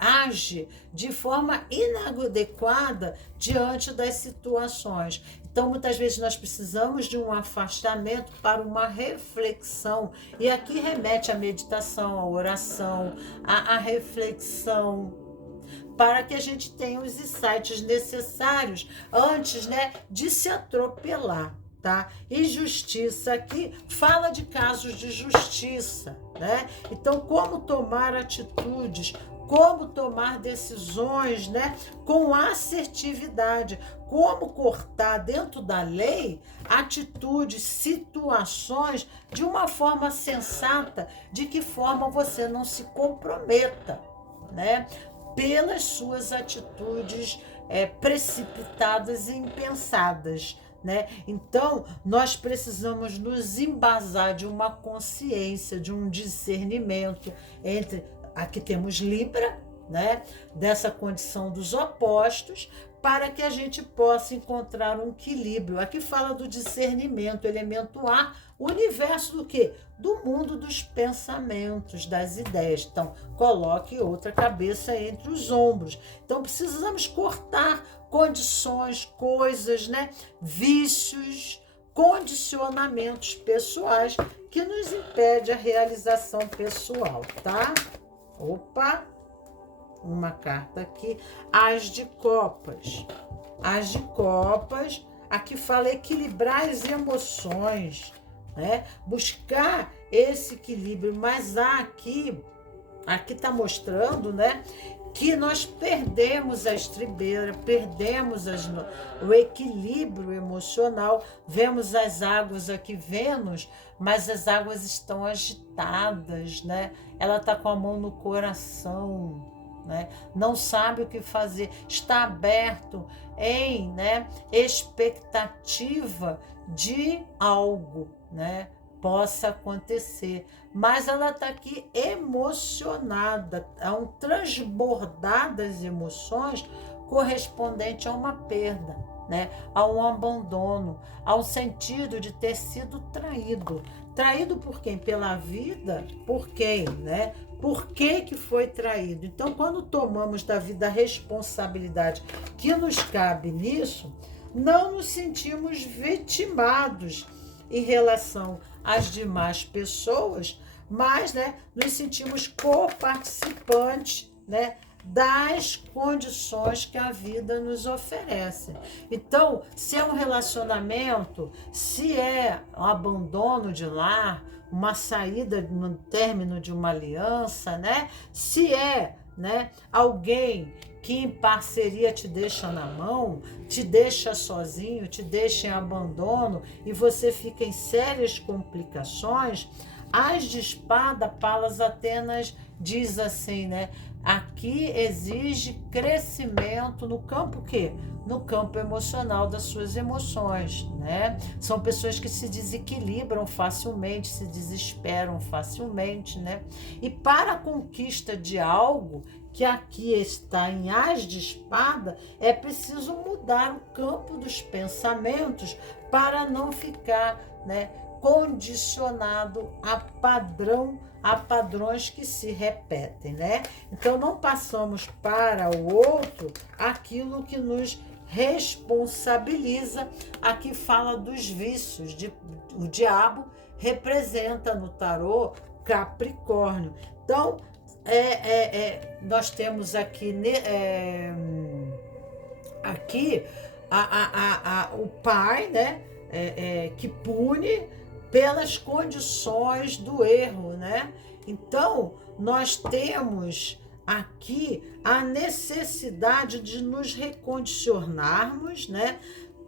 age de forma inadequada diante das situações. Então, muitas vezes nós precisamos de um afastamento para uma reflexão. E aqui remete à meditação, à oração, à reflexão, para que a gente tenha os insights necessários antes, né, de se atropelar. Tá? E justiça aqui fala de casos de justiça, né? Então, como tomar atitudes, como tomar decisões, né? Com assertividade, como cortar dentro da lei atitudes, situações de uma forma sensata, de que forma você não se comprometa, né? Pelas suas atitudes precipitadas e impensadas. Né? Então, nós precisamos nos embasar de uma consciência, de um discernimento entre, aqui temos Libra, né? Dessa condição dos opostos, para que a gente possa encontrar um equilíbrio. Aqui fala do discernimento, elemento ar, universo do quê? Do mundo dos pensamentos, das ideias. Então, coloque outra cabeça entre os ombros. Então, precisamos cortar condições, coisas, né? Vícios, condicionamentos pessoais que nos impede a realização pessoal, tá? Opa! Uma carta aqui, As de Copas. As de Copas, aqui fala equilibrar as emoções, né? Buscar esse equilíbrio, mas aqui está mostrando, né, que nós perdemos a estribeira, perdemos o equilíbrio emocional. Vemos as águas aqui, Vênus, mas as águas estão agitadas, né? Ela está com a mão no coração, né? Não sabe o que fazer, está aberto em, né, expectativa de algo, né, possa acontecer, mas ela está aqui emocionada, há um transbordar das emoções correspondente a uma perda, né, a um abandono, a um sentido de ter sido traído. Traído por quem? Pela vida? Por quem, né? Por que foi traído? Então, quando tomamos da vida a responsabilidade que nos cabe nisso, não nos sentimos vitimados em relação às demais pessoas, mas, né, nos sentimos coparticipantes, né, das condições que a vida nos oferece. Então, se é um relacionamento, se é um abandono de lar, uma saída no término de uma aliança, né? Se é, né, alguém que em parceria te deixa na mão, te deixa sozinho, te deixa em abandono e você fica em sérias complicações, As de espada, Palas Atenas diz assim, né? Aqui exige crescimento no campo quê? No campo emocional das suas emoções, né? São pessoas que se desequilibram facilmente, se desesperam facilmente, né? E para a conquista de algo que aqui está em As de Espada, é preciso mudar o campo dos pensamentos para não ficar, né, condicionado a padrões que se repetem, né? Então não passamos para o outro aquilo que nos responsabiliza. Aqui fala dos vícios. O diabo representa no tarô Capricórnio. Então nós temos aqui o pai, né? Que pune pelas condições do erro, né? Então, nós temos aqui a necessidade de nos recondicionarmos, né?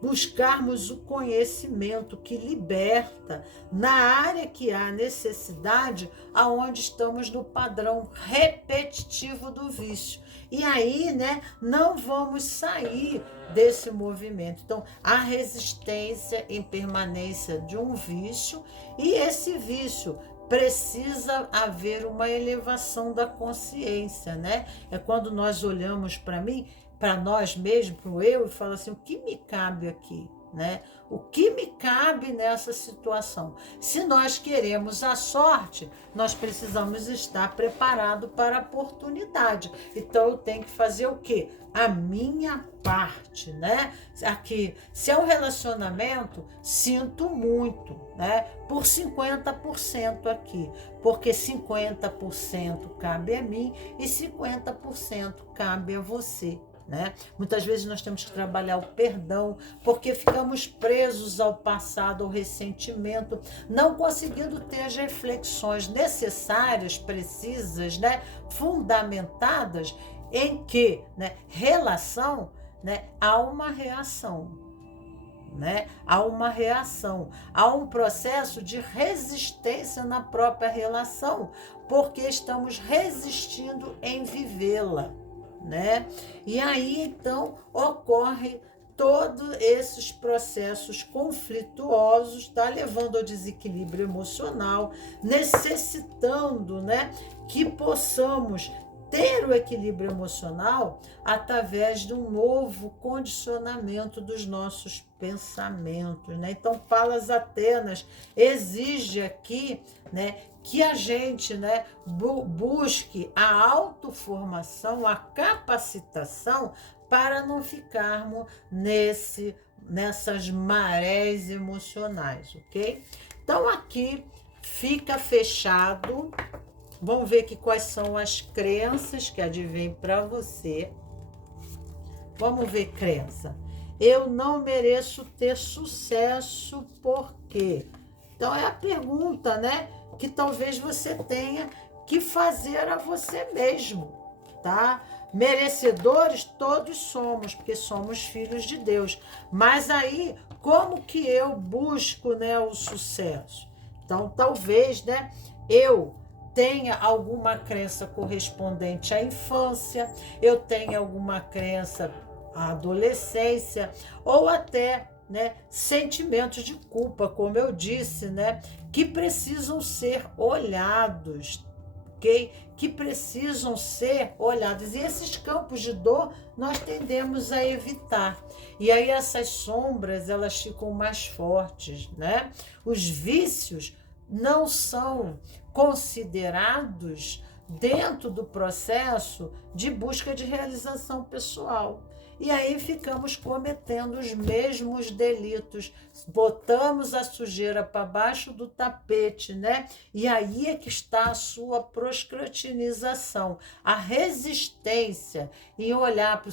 Buscarmos o conhecimento que liberta na área que há necessidade, aonde estamos no padrão repetitivo do vício. E aí, né, não vamos sair desse movimento. Então, há resistência em permanência de um vício, e esse vício precisa haver uma elevação da consciência, né? É quando nós olhamos para nós mesmos, para o eu, e fala assim, o que me cabe aqui, né? O que me cabe nessa situação? Se nós queremos a sorte, nós precisamos estar preparados para a oportunidade. Então eu tenho que fazer o quê? A minha parte, né? Aqui, se é um relacionamento, sinto muito, né? Por 50% aqui, porque 50% cabe a mim e 50% cabe a você. Né? Muitas vezes nós temos que trabalhar o perdão, porque ficamos presos ao passado, ao ressentimento, não conseguindo ter as reflexões necessárias, precisas, né? Fundamentadas em que, né? Relação, né? Há uma reação, né? Há uma reação, há um processo de resistência na própria relação, porque estamos resistindo em vivê-la, né? E aí então ocorre todos esses processos conflituosos, tá? Levando ao desequilíbrio emocional, necessitando, né, que possamos ter o equilíbrio emocional através de um novo condicionamento dos nossos pensamentos, né? Então, Palas Atenas exige aqui, né, que a gente, né, busque a autoformação, a capacitação para não ficarmos nessas marés emocionais, ok? Então, aqui fica fechado. Vamos ver aqui quais são as crenças que advêm para você. Vamos ver crença. Eu não mereço ter sucesso, por quê? Então é a pergunta, né, que talvez você tenha que fazer a você mesmo, tá? Merecedores todos somos, porque somos filhos de Deus. Mas aí, como que eu busco, né, o sucesso? Então, talvez, né, eu tenha alguma crença correspondente à infância, eu tenha alguma crença à adolescência, ou até, né, sentimentos de culpa, como eu disse, né, que precisam ser olhados, ok? Que precisam ser olhados. E esses campos de dor nós tendemos a evitar. E aí essas sombras, elas ficam mais fortes, né? Os vícios não são considerados dentro do processo de busca de realização pessoal. E aí ficamos cometendo os mesmos delitos, botamos a sujeira para baixo do tapete, né? E aí é que está a sua proscrutinização, a resistência em olhar para o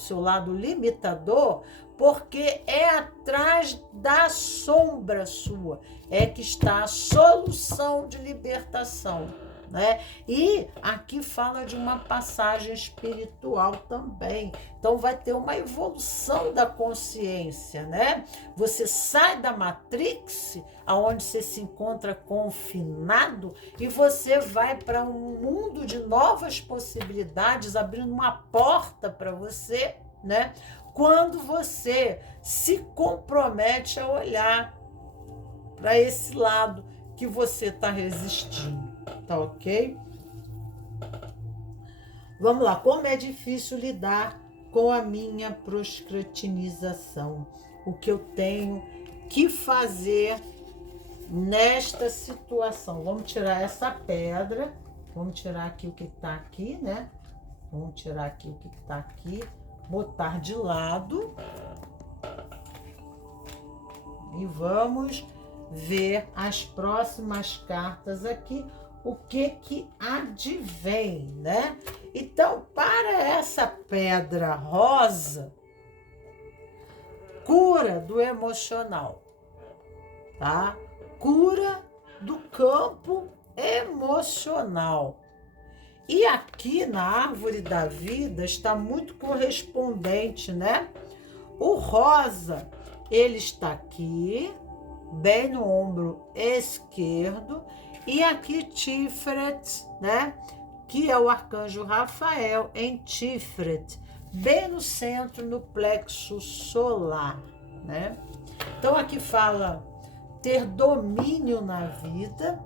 seu lado limitador, porque é atrás da sombra sua, é que está a solução de libertação, né? E aqui fala de uma passagem espiritual também. Então vai ter uma evolução da consciência, né? Você sai da Matrix, aonde você se encontra confinado, e você vai para um mundo de novas possibilidades, abrindo uma porta para você, né? Quando você se compromete a olhar para esse lado que você está resistindo, tá ok? Vamos lá, como é difícil lidar com a minha procrastinação, o que eu tenho que fazer nesta situação. Vamos tirar essa pedra, vamos tirar aqui o que está aqui, né? Vamos tirar aqui o que está aqui, botar de lado e vamos ver as próximas cartas aqui, o que advém, né? Então, para essa pedra rosa, cura do emocional, tá? Cura do campo emocional. E aqui na árvore da vida está muito correspondente, né? O rosa, ele está aqui, bem no ombro esquerdo, e aqui Tiferet, né? Que é o arcanjo Rafael em Tiferet, bem no centro, no plexo solar, né? Então aqui fala ter domínio na vida,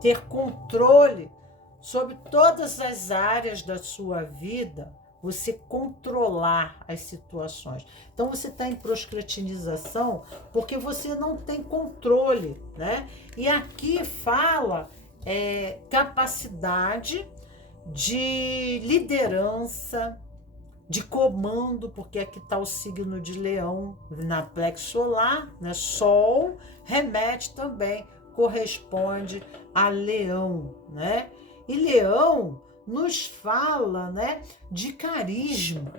ter controle sobre todas as áreas da sua vida, você controlar as situações. Então você está em procrastinação porque você não tem controle, né? E aqui fala capacidade de liderança, de comando, porque aqui está o signo de Leão na plexo solar, né? Sol remete também, corresponde a Leão, né? E Leão nos fala, né, de carisma.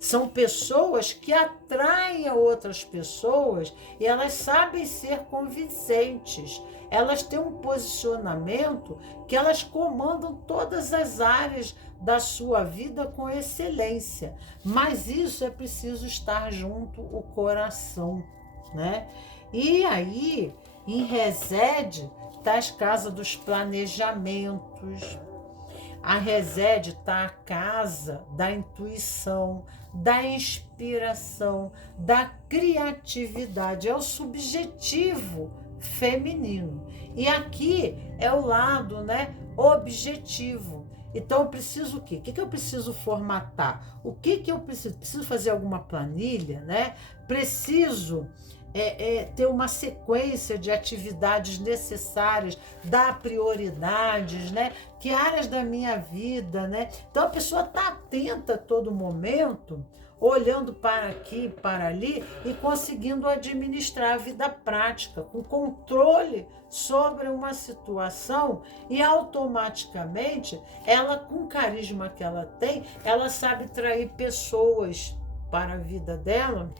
São pessoas que atraem a outras pessoas e elas sabem ser convincentes. Elas têm um posicionamento que elas comandam todas as áreas da sua vida com excelência. Mas isso é preciso estar junto o coração, né? E aí, em Resede, está as casas dos planejamentos. A Resede está a casa da intuição, da inspiração, da criatividade. É o subjetivo feminino. E aqui é o lado, né, objetivo. Então eu preciso o quê? O que eu preciso formatar? O que eu preciso? Preciso fazer alguma planilha, né? Preciso ter uma sequência de atividades necessárias, dar prioridades, né? Que áreas da minha vida, né? Então a pessoa está atenta a todo momento, olhando para aqui, para ali e conseguindo administrar a vida prática, com controle sobre uma situação e automaticamente ela, com o carisma que ela tem, ela sabe trair pessoas para a vida dela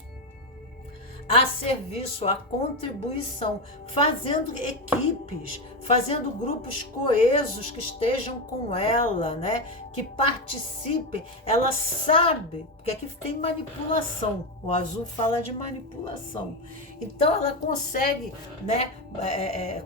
a serviço, a contribuição, fazendo equipes, fazendo grupos coesos que estejam com ela, né? Que participem. Ela sabe, porque aqui tem manipulação, o azul fala de manipulação. Então ela consegue, né,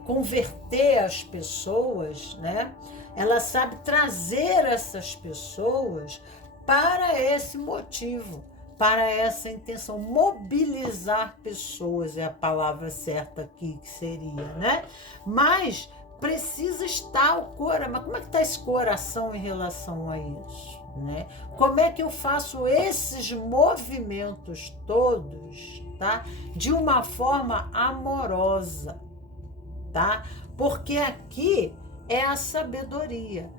converter as pessoas, né? Ela sabe trazer essas pessoas para esse motivo, para essa intenção, mobilizar pessoas é a palavra certa aqui que seria, né? Mas precisa estar o coração. Mas como é que está esse coração em relação a isso, né? Como é que eu faço esses movimentos todos, tá? De uma forma amorosa, tá? Porque aqui é a sabedoria.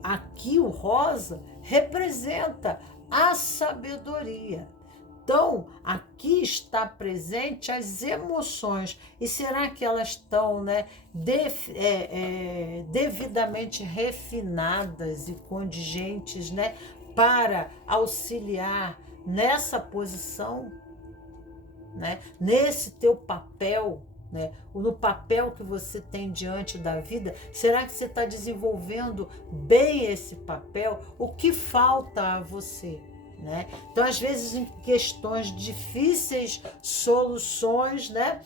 Aqui o rosa representa a sabedoria. Então, aqui está presente as emoções. E será que elas estão, né, devidamente refinadas e contingentes, né, para auxiliar nessa posição, né, nesse teu papel né? No papel que você tem diante da vida, será que você está desenvolvendo bem esse papel? O que falta a você? Né? Então, às vezes, em questões difíceis, soluções, né?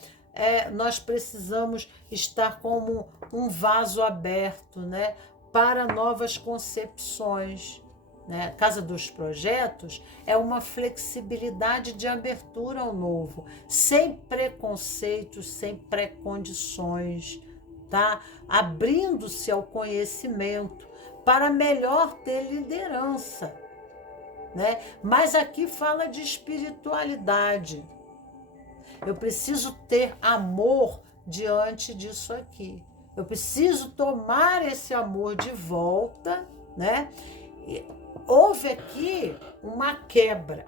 Nós precisamos estar como um vaso aberto, né? Para novas concepções. Né? A Casa dos Projetos é uma flexibilidade de abertura ao novo, sem preconceitos, sem pré-condições, tá? Abrindo-se ao conhecimento para melhor ter liderança. Né? Mas aqui fala de espiritualidade. Eu preciso ter amor diante disso aqui. Eu preciso tomar esse amor de volta, né? E houve aqui uma quebra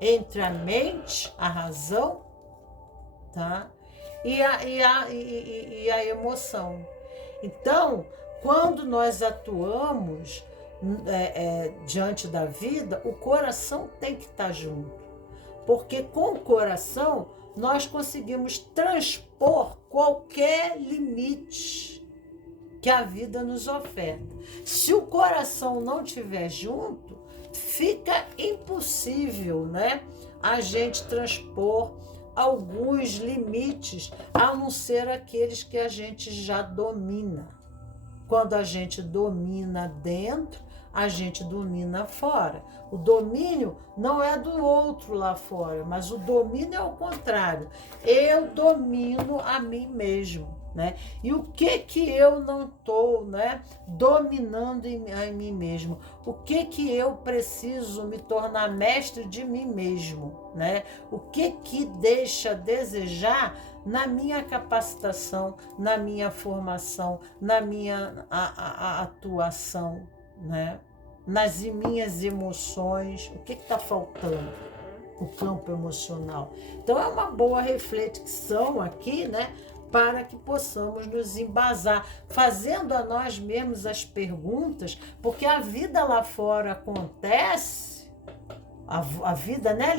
entre a mente, a razão, tá? E a emoção. Então, quando nós atuamos diante da vida, o coração tem que estar junto. Porque com o coração nós conseguimos transpor qualquer limite que a vida nos oferta. Se o coração não estiver junto, fica impossível, né, a gente transpor alguns limites, a não ser aqueles que a gente já domina. Quando a gente domina dentro, a gente domina fora. O domínio não é do outro lá fora, mas o domínio é o contrário. Eu domino a mim mesmo, né? E o que eu não estou, né, dominando em mim mesmo? O que eu preciso me tornar mestre de mim mesmo, né? O que deixa a desejar na minha capacitação, na minha formação, na minha atuação, né? Nas minhas emoções, o que está faltando? O campo emocional. Então é uma boa reflexão aqui, né? Para que possamos nos embasar, fazendo a nós mesmos as perguntas, porque a vida lá fora acontece, a vida, né?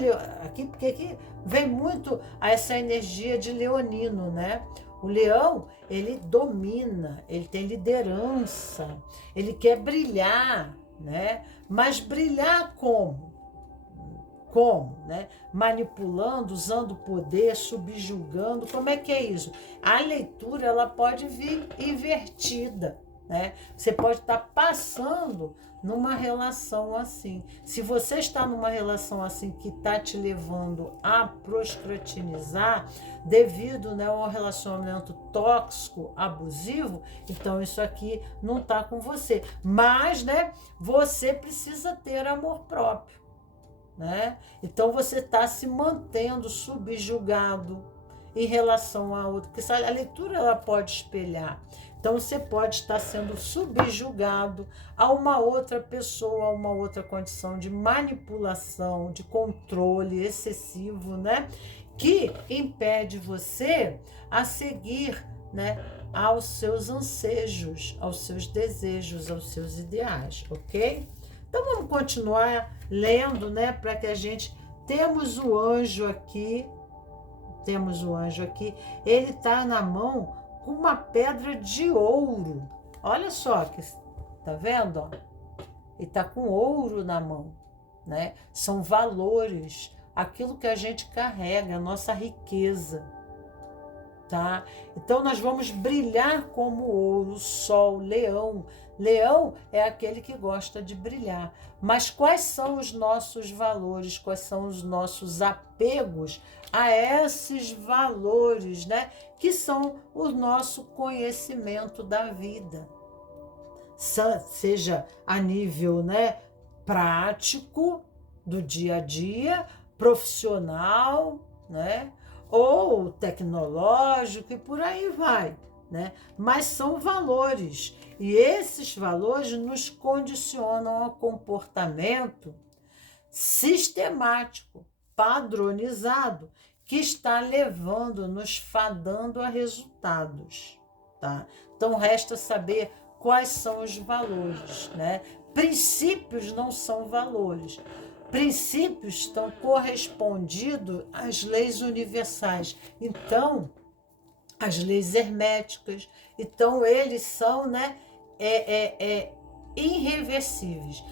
Aqui, porque aqui vem muito essa energia de leonino, né? O leão, ele domina, ele tem liderança, ele quer brilhar, né? Mas brilhar como? Como, né? Manipulando, usando poder, subjugando. Como é que é isso? A leitura, ela pode vir invertida, né? Você pode estar passando numa relação assim. Se você está numa relação assim que está te levando a procrastinizar devido, né, a um relacionamento tóxico, abusivo, então isso aqui não está com você. Mas, né, você precisa ter amor próprio. Né? Então você está se mantendo subjugado em relação a outro, porque a leitura ela pode espelhar. Então você pode estar sendo subjugado a uma outra pessoa, a uma outra condição de manipulação, de controle excessivo, né? Que impede você a seguir, né, aos seus ansejos, aos seus desejos, aos seus ideais, ok? Então vamos continuar lendo, né, para que a gente temos o anjo aqui, ele está na mão com uma pedra de ouro. Olha só, tá vendo? Ó? Ele está com ouro na mão, né? São valores, aquilo que a gente carrega, a nossa riqueza. Tá? Então nós vamos brilhar como ouro, sol, leão. Leão é aquele que gosta de brilhar. Mas quais são os nossos valores? Quais são os nossos apegos a esses valores, né? Que são o nosso conhecimento da vida. Seja a nível, né, prático, do dia a dia, profissional, né? Ou tecnológico e por aí vai, né? Mas são valores e esses valores nos condicionam a comportamento sistemático, padronizado, que está levando-nos, fadando a resultados, tá? Então resta saber quais são os valores, né? Princípios não são valores. princípios estão correspondidos às leis universais. Então, as leis herméticas, então eles são, né, irreversíveis,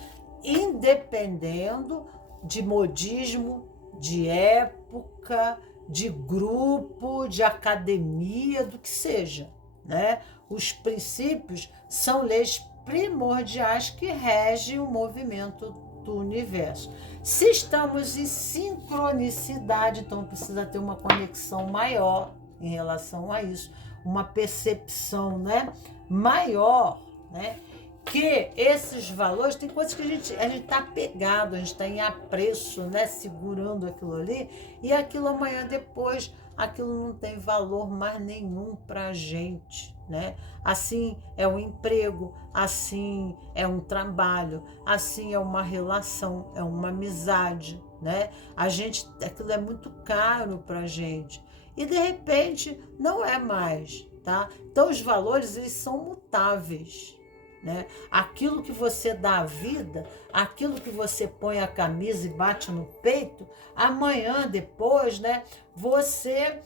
independendo de modismo, de época, de grupo, de academia, do que seja, né? Os princípios são leis primordiais que regem o movimento do universo. Se estamos em sincronicidade, então precisa ter uma conexão maior em relação a isso, uma percepção, né, maior, né? Que esses valores, tem coisas que a gente está apegado, a gente está em apreço, né, segurando aquilo ali, e aquilo amanhã depois, aquilo não tem valor mais nenhum para a gente, né? Assim é um emprego, assim é um trabalho, assim é uma relação, é uma amizade, né? Aquilo é muito caro para a gente, e de repente não é mais, tá? Então os valores, eles são mutáveis, né? Aquilo que você dá à vida, aquilo que você põe a camisa e bate no peito, amanhã, depois, né, você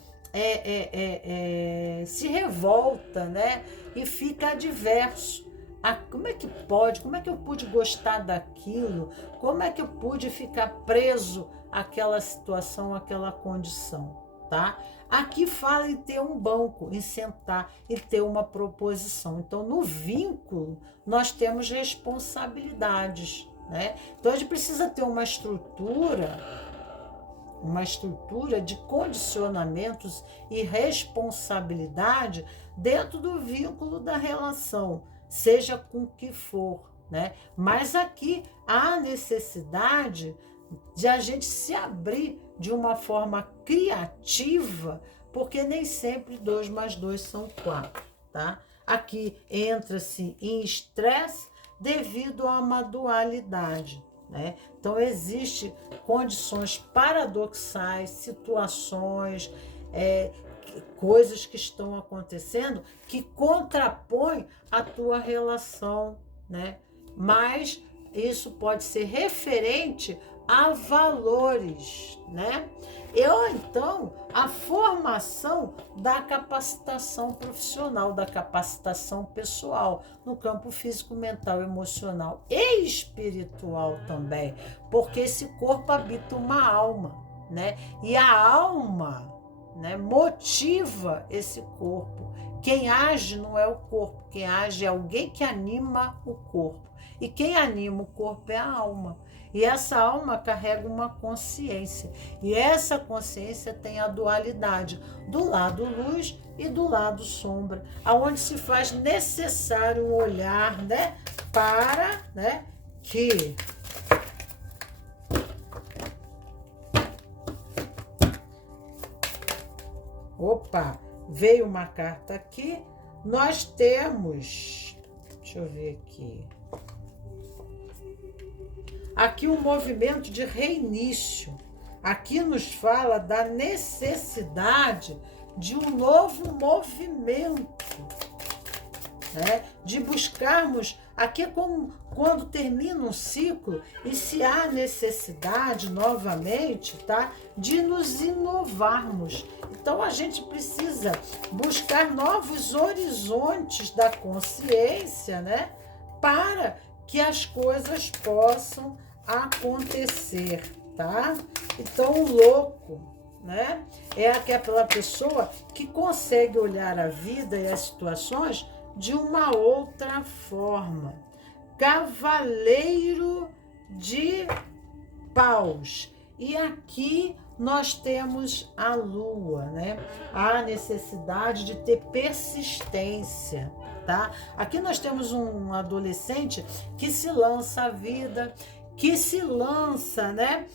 se revolta, né, e fica adverso. Como é que pode? Como é que eu pude gostar daquilo? Como é que eu pude ficar preso àquela situação, àquela condição? Tá? Aqui fala em ter um banco, em sentar e ter uma proposição. Então, no vínculo, nós temos responsabilidades, né? Então, a gente precisa ter uma estrutura de condicionamentos e responsabilidade dentro do vínculo da relação, seja com o que for, né? Mas aqui há necessidade de a gente se abrir de uma forma criativa, porque nem sempre 2 mais 2 são 4, tá? Aqui entra-se em estresse devido a uma dualidade, né? Então, existem condições paradoxais, situações, coisas que estão acontecendo que contrapõem a tua relação, né? Mas isso pode ser referente a valores, né? Então, a formação da capacitação profissional, da capacitação pessoal, no campo físico, mental, emocional e espiritual também, porque esse corpo habita uma alma, né? E a alma, né, motiva esse corpo. Quem age não é o corpo, quem age é alguém que anima o corpo. E quem anima o corpo é a alma. E essa alma carrega uma consciência. E essa consciência tem a dualidade do lado luz e do lado sombra, aonde se faz necessário um olhar, né, para, né, que veio uma carta aqui. Nós temos, deixa eu ver aqui. Aqui um movimento de reinício. Aqui nos fala da necessidade de um novo movimento, né? De buscarmos, aqui é como quando termina um ciclo e se há necessidade novamente, tá? De nos inovarmos. Então a gente precisa buscar novos horizontes da consciência, né? Para que as coisas possam acontecer, tá? Então, o louco, né, é aquela pessoa que consegue olhar a vida e as situações de uma outra forma. Cavaleiro de paus. E aqui nós temos a lua, né? A necessidade de ter persistência, tá? Aqui nós temos um adolescente que se lança à vida, que se lança, né,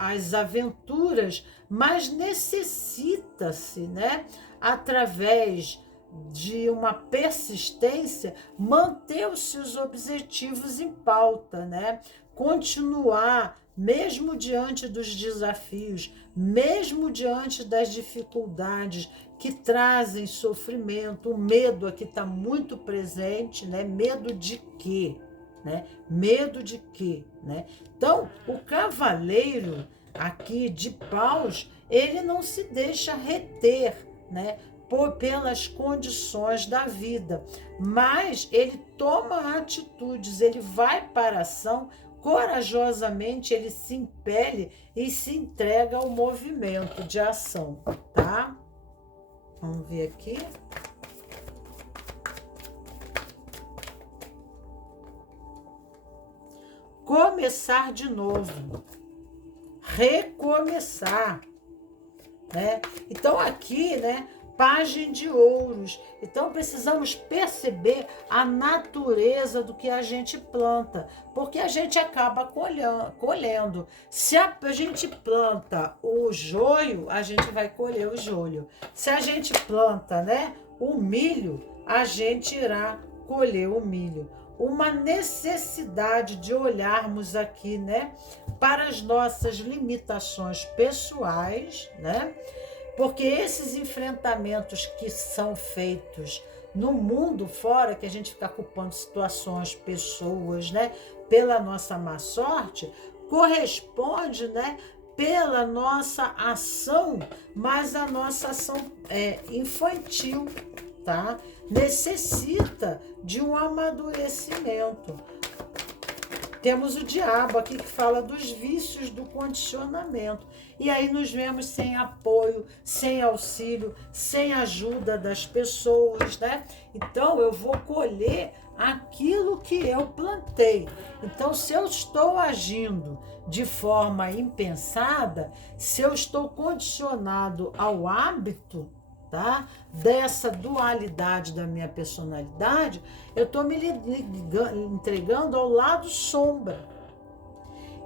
as aventuras, mas necessita-se, né, através de uma persistência, manter os seus objetivos em pauta, né? Continuar, mesmo diante dos desafios, mesmo diante das dificuldades que trazem sofrimento. O medo aqui está muito presente, né? Medo de quê? né? Medo de quê, né? Então, o cavaleiro aqui de paus, ele não se deixa reter, né? Pelas condições da vida, mas ele toma atitudes, ele vai para a ação, corajosamente ele se impele e se entrega ao movimento de ação, tá? Vamos ver aqui. Começar de novo, recomeçar, né? Então aqui, né, Pajem de ouros. Então precisamos perceber a natureza do que a gente planta, porque a gente acaba colhendo. Se a gente planta o joio, a gente vai colher o joio. Se a gente planta, né, o milho, a gente irá colher o milho. Uma necessidade de olharmos aqui, né, para as nossas limitações pessoais, né? Porque esses enfrentamentos que são feitos no mundo fora, que a gente fica culpando situações, pessoas, né, pela nossa má sorte, corresponde, né, pela nossa ação, mas a nossa ação infantil, tá? Necessita de um amadurecimento. Temos o diabo aqui que fala dos vícios do condicionamento. E aí nos vemos sem apoio, sem auxílio, sem ajuda das pessoas, né? Então eu vou colher aquilo que eu plantei. Então, se eu estou agindo de forma impensada, se eu estou condicionado ao hábito, tá? Dessa dualidade da minha personalidade, eu estou me entregando ao lado sombra.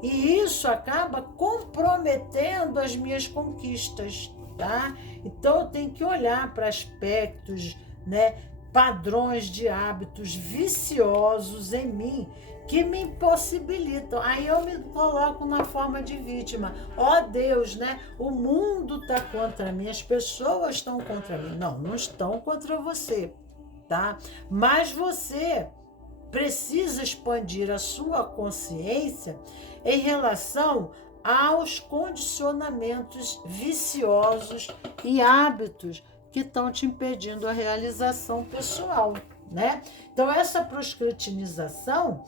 E isso acaba comprometendo as minhas conquistas, tá? Então eu tenho que olhar para aspectos, né, padrões de hábitos viciosos em mim que me impossibilitam. Aí eu me coloco na forma de vítima. Ó Deus, né? O mundo está contra mim, as pessoas estão contra mim. Não, não estão contra você, tá? Mas você precisa expandir a sua consciência em relação aos condicionamentos viciosos e hábitos que estão te impedindo a realização pessoal, né? Então essa proscritinização,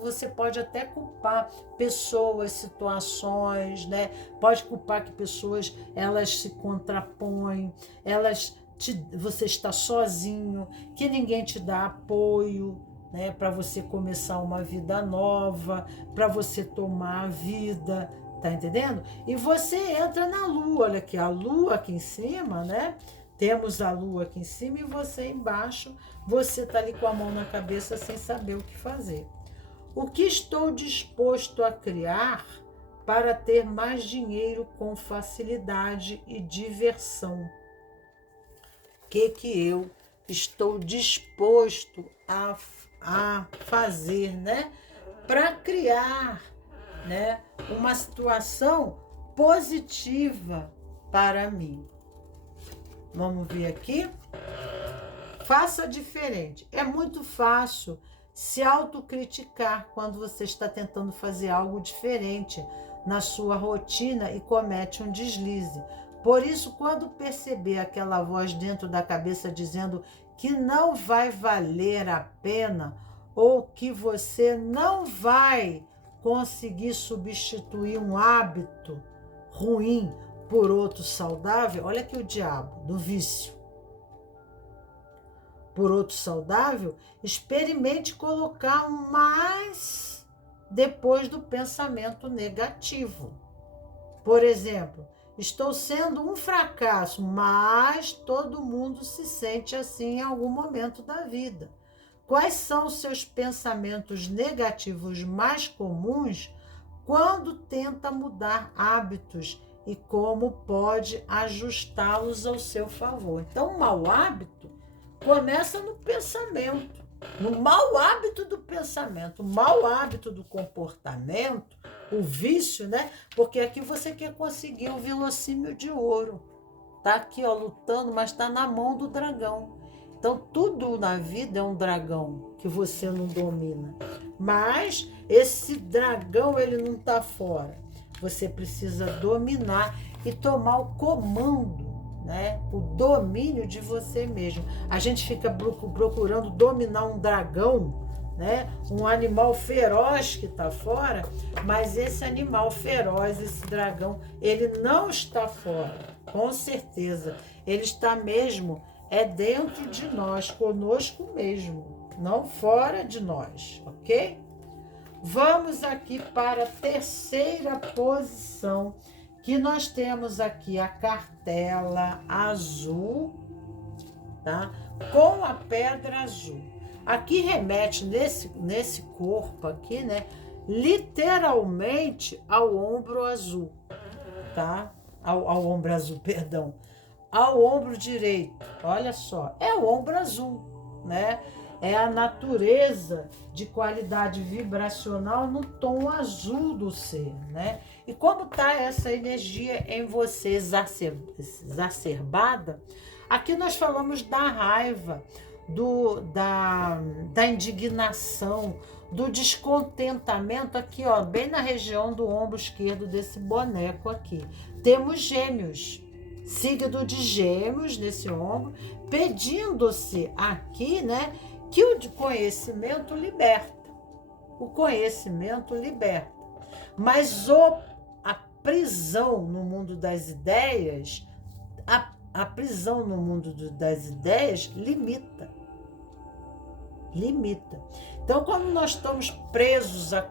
você pode até culpar pessoas, situações, né? Pode culpar que pessoas elas se contrapõem, você está sozinho, que ninguém te dá apoio, né, para você começar uma vida nova, para você tomar a vida, tá entendendo? E você entra na lua, olha aqui, a lua aqui em cima, né? Temos a lua aqui em cima e você embaixo, você tá ali com a mão na cabeça sem saber o que fazer. O que estou disposto a criar para ter mais dinheiro com facilidade e diversão? O que eu estou disposto a fazer, né, para criar, né, uma situação positiva para mim. Vamos ver aqui. Faça diferente. É muito fácil se autocriticar quando você está tentando fazer algo diferente na sua rotina e comete um deslize. Por isso, quando perceber aquela voz dentro da cabeça dizendo que não vai valer a pena ou que você não vai conseguir substituir um hábito ruim por outro saudável, olha aqui o diabo do vício. Por outro saudável, experimente colocar um mais depois do pensamento negativo. Por exemplo, estou sendo um fracasso, mas todo mundo se sente assim em algum momento da vida. Quais são os seus pensamentos negativos mais comuns quando tenta mudar hábitos e como pode ajustá-los ao seu favor? Então, o mau hábito começa no pensamento, no mau hábito do pensamento, o mau hábito do comportamento, o vício, né? Porque aqui você quer conseguir o velocímio de ouro. Tá aqui, ó, lutando, mas tá na mão do dragão. Então, tudo na vida é um dragão que você não domina. Mas esse dragão, ele não está fora. Você precisa dominar e tomar o comando, né? O domínio de você mesmo. A gente fica procurando dominar um dragão, né? Um animal feroz que está fora, mas esse animal feroz, esse dragão, ele não está fora, com certeza. Ele está mesmo dentro de nós, conosco mesmo, não fora de nós, ok? Vamos aqui para a terceira posição, que nós temos aqui a cartela azul, tá? Com a pedra azul. Aqui remete nesse corpo aqui, né? Literalmente ao ombro azul, tá? Ao ombro azul, perdão. Ao ombro direito, olha só, é o ombro azul, né? É a natureza de qualidade vibracional no tom azul do ser, né? E como está essa energia em você exacerbada, aqui nós falamos da raiva, da indignação, do descontentamento aqui, ó, bem na região do ombro esquerdo desse boneco aqui. Temos Gêmeos, signo de Gêmeos nesse ombro, pedindo-se aqui, né, que o conhecimento liberta. O conhecimento liberta. Mas a prisão no mundo das ideias, a prisão no mundo das ideias limita. Limita. Então, quando nós estamos presos a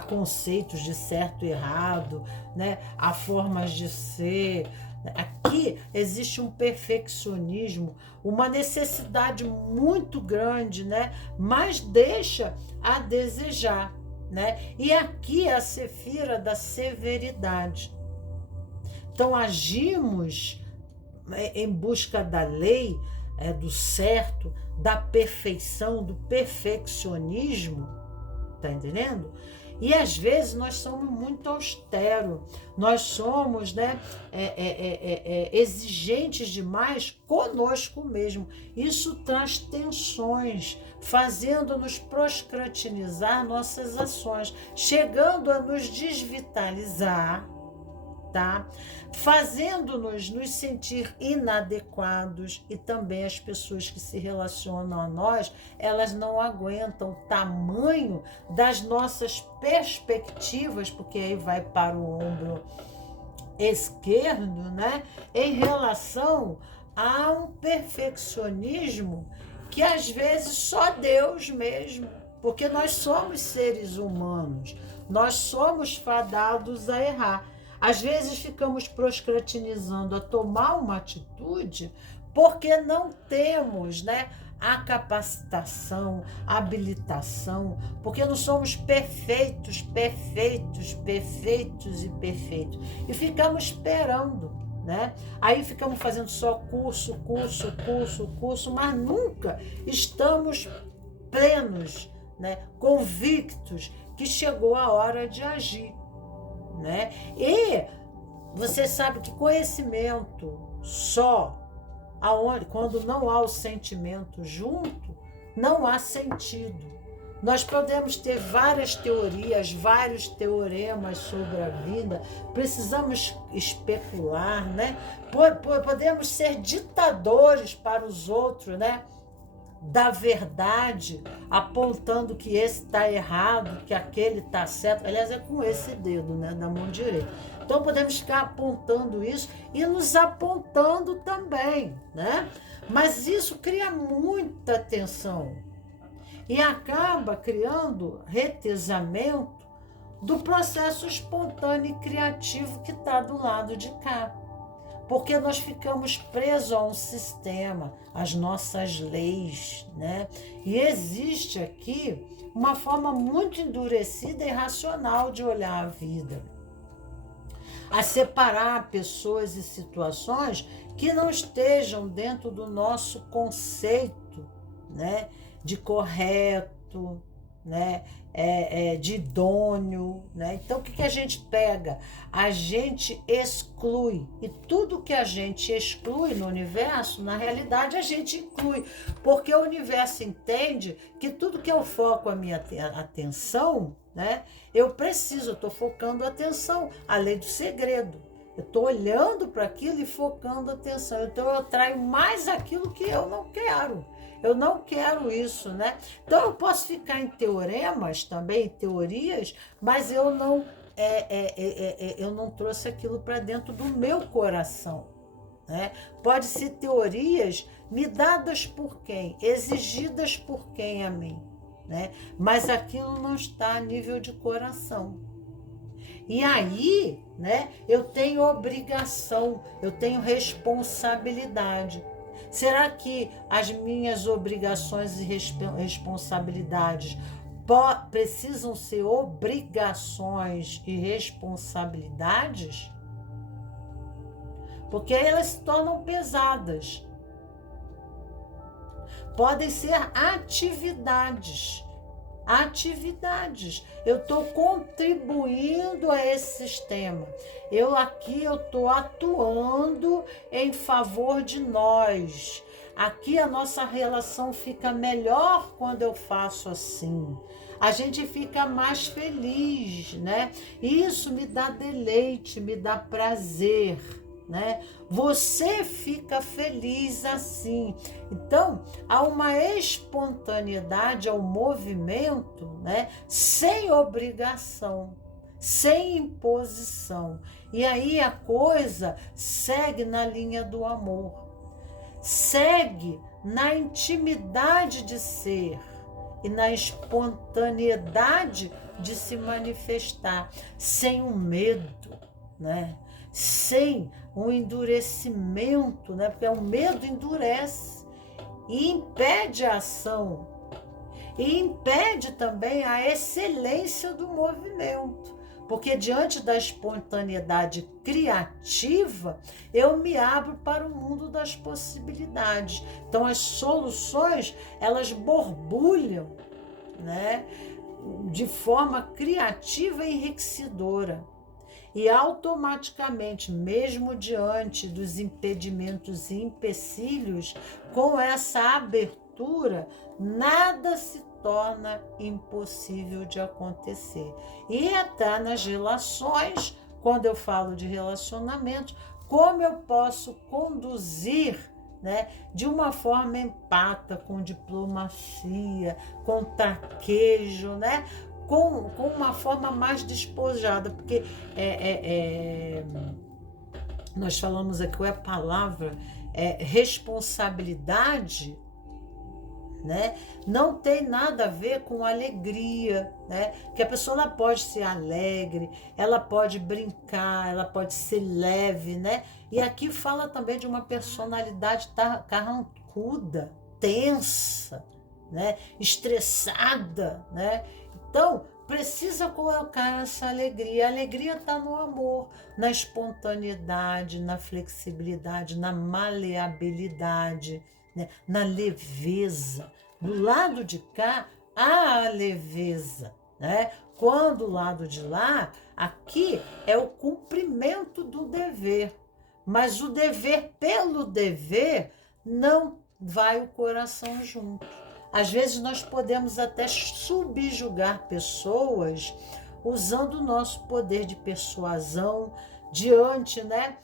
conceitos de certo e errado, né, a formas de ser, aqui existe um perfeccionismo, uma necessidade muito grande, né, mas deixa a desejar, né? E aqui é a sefira da severidade. Então, agimos em busca da lei, do certo, da perfeição, do perfeccionismo, tá entendendo? E às vezes nós somos muito austeros, nós somos, né, exigentes demais conosco mesmo. Isso traz tensões, fazendo-nos procrastinizar nossas ações, chegando a nos desvitalizar, tá? Fazendo-nos nos sentir inadequados, e também as pessoas que se relacionam a nós, elas não aguentam o tamanho das nossas perspectivas, porque aí vai para o ombro esquerdo, né? Em relação a um perfeccionismo que às vezes só Deus mesmo, porque nós somos seres humanos, nós somos fadados a errar. Às vezes ficamos procrastinizando a tomar uma atitude porque não temos, né, a capacitação, a habilitação, porque não somos perfeitos e ficamos esperando, né? Aí ficamos fazendo só curso, mas nunca estamos plenos, né, convictos que chegou a hora de agir, né? E você sabe que conhecimento só, quando não há o sentimento junto, não há sentido. Nós podemos ter várias teorias, vários teoremas sobre a vida, precisamos especular, né? Podemos ser ditadores para os outros, né? Da verdade, apontando que esse está errado, que aquele está certo. Aliás, é com esse dedo, né, da mão direita. Então podemos ficar apontando isso e nos apontando também, né? Mas isso cria muita tensão e acaba criando retesamento do processo espontâneo e criativo que está do lado de cá. Porque nós ficamos presos a um sistema, às nossas leis, né? E existe aqui uma forma muito endurecida e racional de olhar a vida, a separar pessoas e situações que não estejam dentro do nosso conceito, né, de correto, né? De idôneo, né? Então, o que a gente pega? A gente exclui. E tudo que a gente exclui no universo, na realidade, a gente inclui. Porque o universo entende que tudo que eu foco a minha atenção, né? Eu estou focando a atenção. A lei do segredo. Eu estou olhando para aquilo e focando a atenção. Então, eu atraio mais aquilo que eu não quero. Eu não quero isso, né? Então, eu posso ficar em teoremas também, teorias, mas eu não trouxe aquilo para dentro do meu coração, né? Pode ser teorias me dadas por quem? Exigidas por quem a mim, né? Mas aquilo não está a nível de coração. E aí, né, eu tenho obrigação, eu tenho responsabilidade. Será que as minhas obrigações e responsabilidades precisam ser obrigações e responsabilidades? Porque aí elas se tornam pesadas. Podem ser atividades. Eu estou contribuindo a esse sistema. Eu estou atuando em favor de nós. Aqui a nossa relação fica melhor quando eu faço assim. A gente fica mais feliz, né? Isso me dá deleite, me dá prazer, né? Você fica feliz assim. Então, há uma espontaneidade ao movimento, né? Sem obrigação, sem imposição. E aí a coisa segue na linha do amor, segue na intimidade de ser e na espontaneidade de se manifestar, sem o medo, né? Sem um endurecimento, né? Porque o medo endurece e impede a ação e impede também a excelência do movimento, porque diante da espontaneidade criativa eu me abro para o mundo das possibilidades. Então as soluções, elas borbulham, né? De forma criativa e enriquecedora. E automaticamente, mesmo diante dos impedimentos e empecilhos, com essa abertura, nada se torna impossível de acontecer. E até nas relações, quando eu falo de relacionamento, como eu posso conduzir, né, de uma forma empática, com diplomacia, com traquejo, né? Com uma forma mais despojada, porque nós falamos aqui, qual é a palavra? Responsabilidade, né? Não tem nada a ver com alegria, né? Que a pessoa ela pode ser alegre, ela pode brincar, ela pode ser leve, né? E aqui fala também de uma personalidade carrancuda, tensa, né? Estressada, né? Então, precisa colocar essa alegria. A alegria está no amor, na espontaneidade, na flexibilidade, na maleabilidade, né? Na leveza. Do lado de cá, há a leveza, né? Quando do lado de lá, aqui é o cumprimento do dever. Mas o dever pelo dever não vai o coração junto. Às vezes nós podemos até subjugar pessoas usando o nosso poder de persuasão diante, né,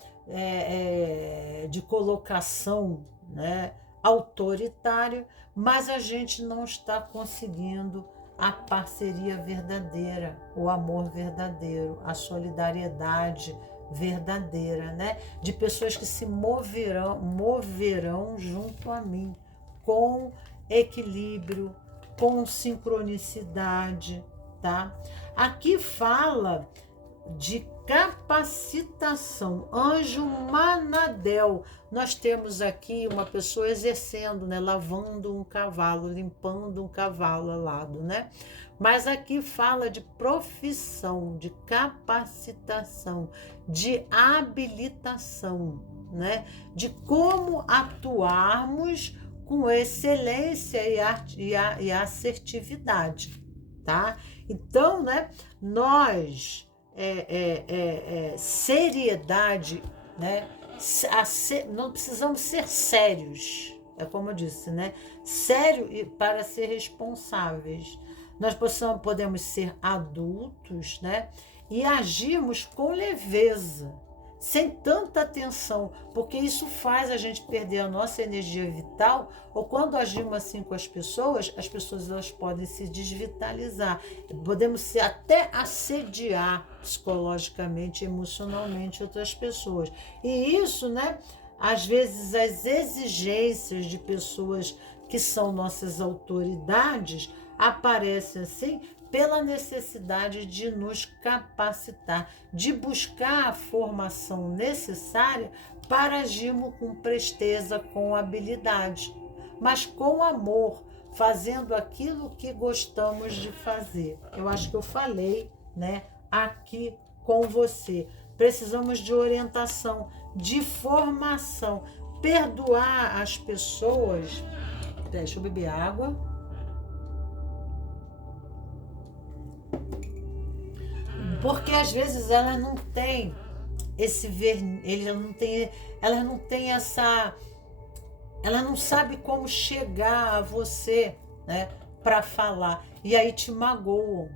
de colocação, né, autoritária, mas a gente não está conseguindo a parceria verdadeira, o amor verdadeiro, a solidariedade verdadeira, né, de pessoas que se moverão junto a mim com equilíbrio, com sincronicidade, tá? Aqui fala de capacitação. Anjo Manadel. Nós temos aqui uma pessoa exercendo, né? Lavando um cavalo, limpando um cavalo ao lado, né? Mas aqui fala de profissão, de capacitação, de habilitação, né? De como atuarmos com excelência e assertividade, tá? Então, né, nós, seriedade, né, não precisamos ser sérios, é como eu disse, né, sério para ser responsáveis. Nós podemos ser adultos, né, e agirmos com leveza, sem tanta atenção, porque isso faz a gente perder a nossa energia vital, ou quando agimos assim com as pessoas elas podem se desvitalizar. Podemos até assediar psicologicamente, emocionalmente outras pessoas. E isso, né, às vezes as exigências de pessoas que são nossas autoridades aparecem assim pela necessidade de nos capacitar, de buscar a formação necessária para agirmos com presteza, com habilidade, mas com amor, fazendo aquilo que gostamos de fazer. Eu acho que eu falei, né, aqui com você. Precisamos de orientação, de formação, perdoar as pessoas. Deixa eu beber água. Porque às vezes elas não têm esse elas não têm essa, ela não sabe como chegar a você, né, para falar, e aí te magoam,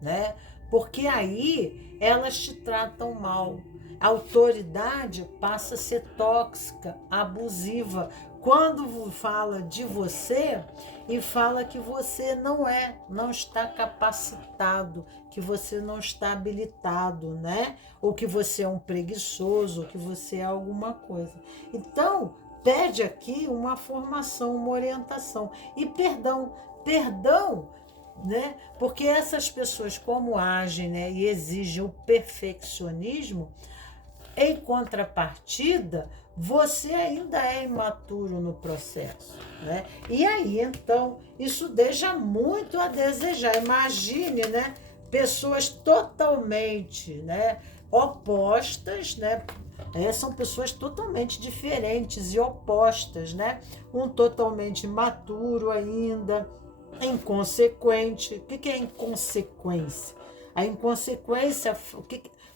né? Porque aí elas te tratam mal. A autoridade passa a ser tóxica, abusiva, quando fala de você e fala que você não está capacitado, que você não está habilitado, né? Ou que você é um preguiçoso, ou que você é alguma coisa. Então, pede aqui uma formação, uma orientação e perdão, né? Porque essas pessoas como agem, né, e exigem o perfeccionismo, em contrapartida, você ainda é imaturo no processo, né? E aí, então, isso deixa muito a desejar. Imagine, né, pessoas totalmente, né, opostas, né? São pessoas totalmente diferentes e opostas, né? Um totalmente imaturo ainda, inconsequente. O que é inconsequência? A inconsequência,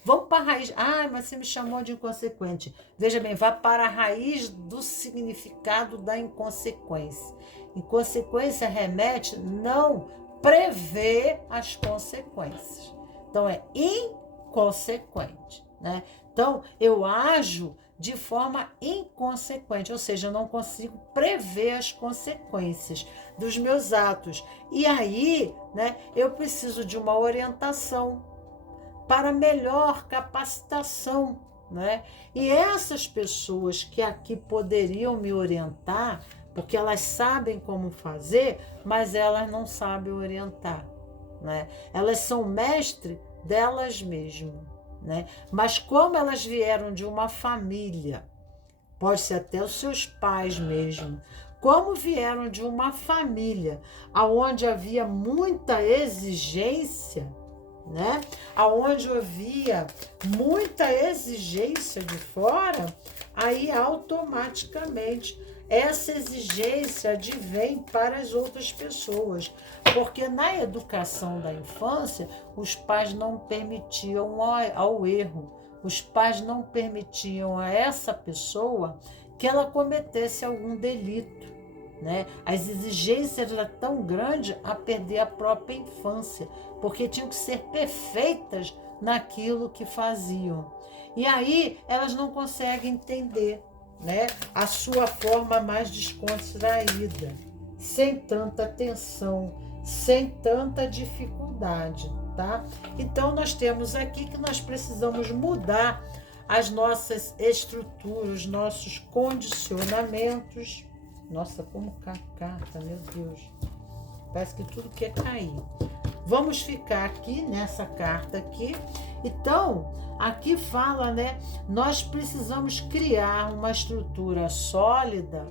vamos para a raiz. Ah, mas você me chamou de inconsequente. Veja bem, vá para a raiz do significado da inconsequência. Inconsequência remete não prever as consequências. Então, é inconsequente, né? Então, eu ajo de forma inconsequente, ou seja, eu não consigo prever as consequências dos meus atos. E aí, né, eu preciso de uma orientação para melhor capacitação, né? E essas pessoas que aqui poderiam me orientar, porque elas sabem como fazer, mas elas não sabem orientar, né? Elas são mestres delas mesmas, né? Mas como elas vieram de uma família, pode ser até os seus pais mesmo, como vieram de uma família onde havia muita exigência, né? Aonde havia muita exigência de fora, aí automaticamente essa exigência advém para as outras pessoas, porque na educação da infância os pais não permitiam ao erro, os pais não permitiam a essa pessoa que ela cometesse algum delito, né? As exigências eram tão grandes a perder a própria infância, porque tinham que ser perfeitas naquilo que faziam. E aí elas não conseguem entender, né, a sua forma mais descontraída, sem tanta tensão, sem tanta dificuldade, tá? Então nós temos aqui que nós precisamos mudar as nossas estruturas, os nossos condicionamentos. Nossa, como carta, meu Deus. Parece que tudo quer cair. Vamos ficar aqui nessa carta aqui. Então, aqui fala, né? Nós precisamos criar uma estrutura sólida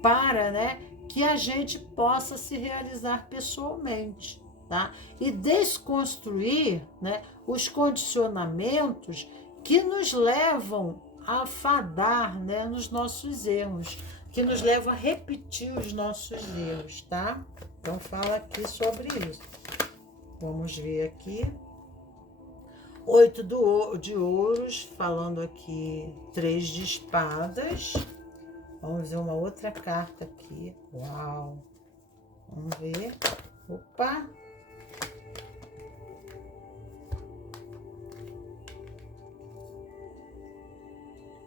para, né, que a gente possa se realizar pessoalmente, tá? E desconstruir, né, os condicionamentos que nos levam a fadar, né, nos nossos erros, que nos levam a repetir os nossos erros, tá? Então fala aqui sobre isso. Vamos ver aqui. 8 de ouros, falando aqui 3 de espadas. Vamos ver uma outra carta aqui. Uau! Vamos ver. Opa!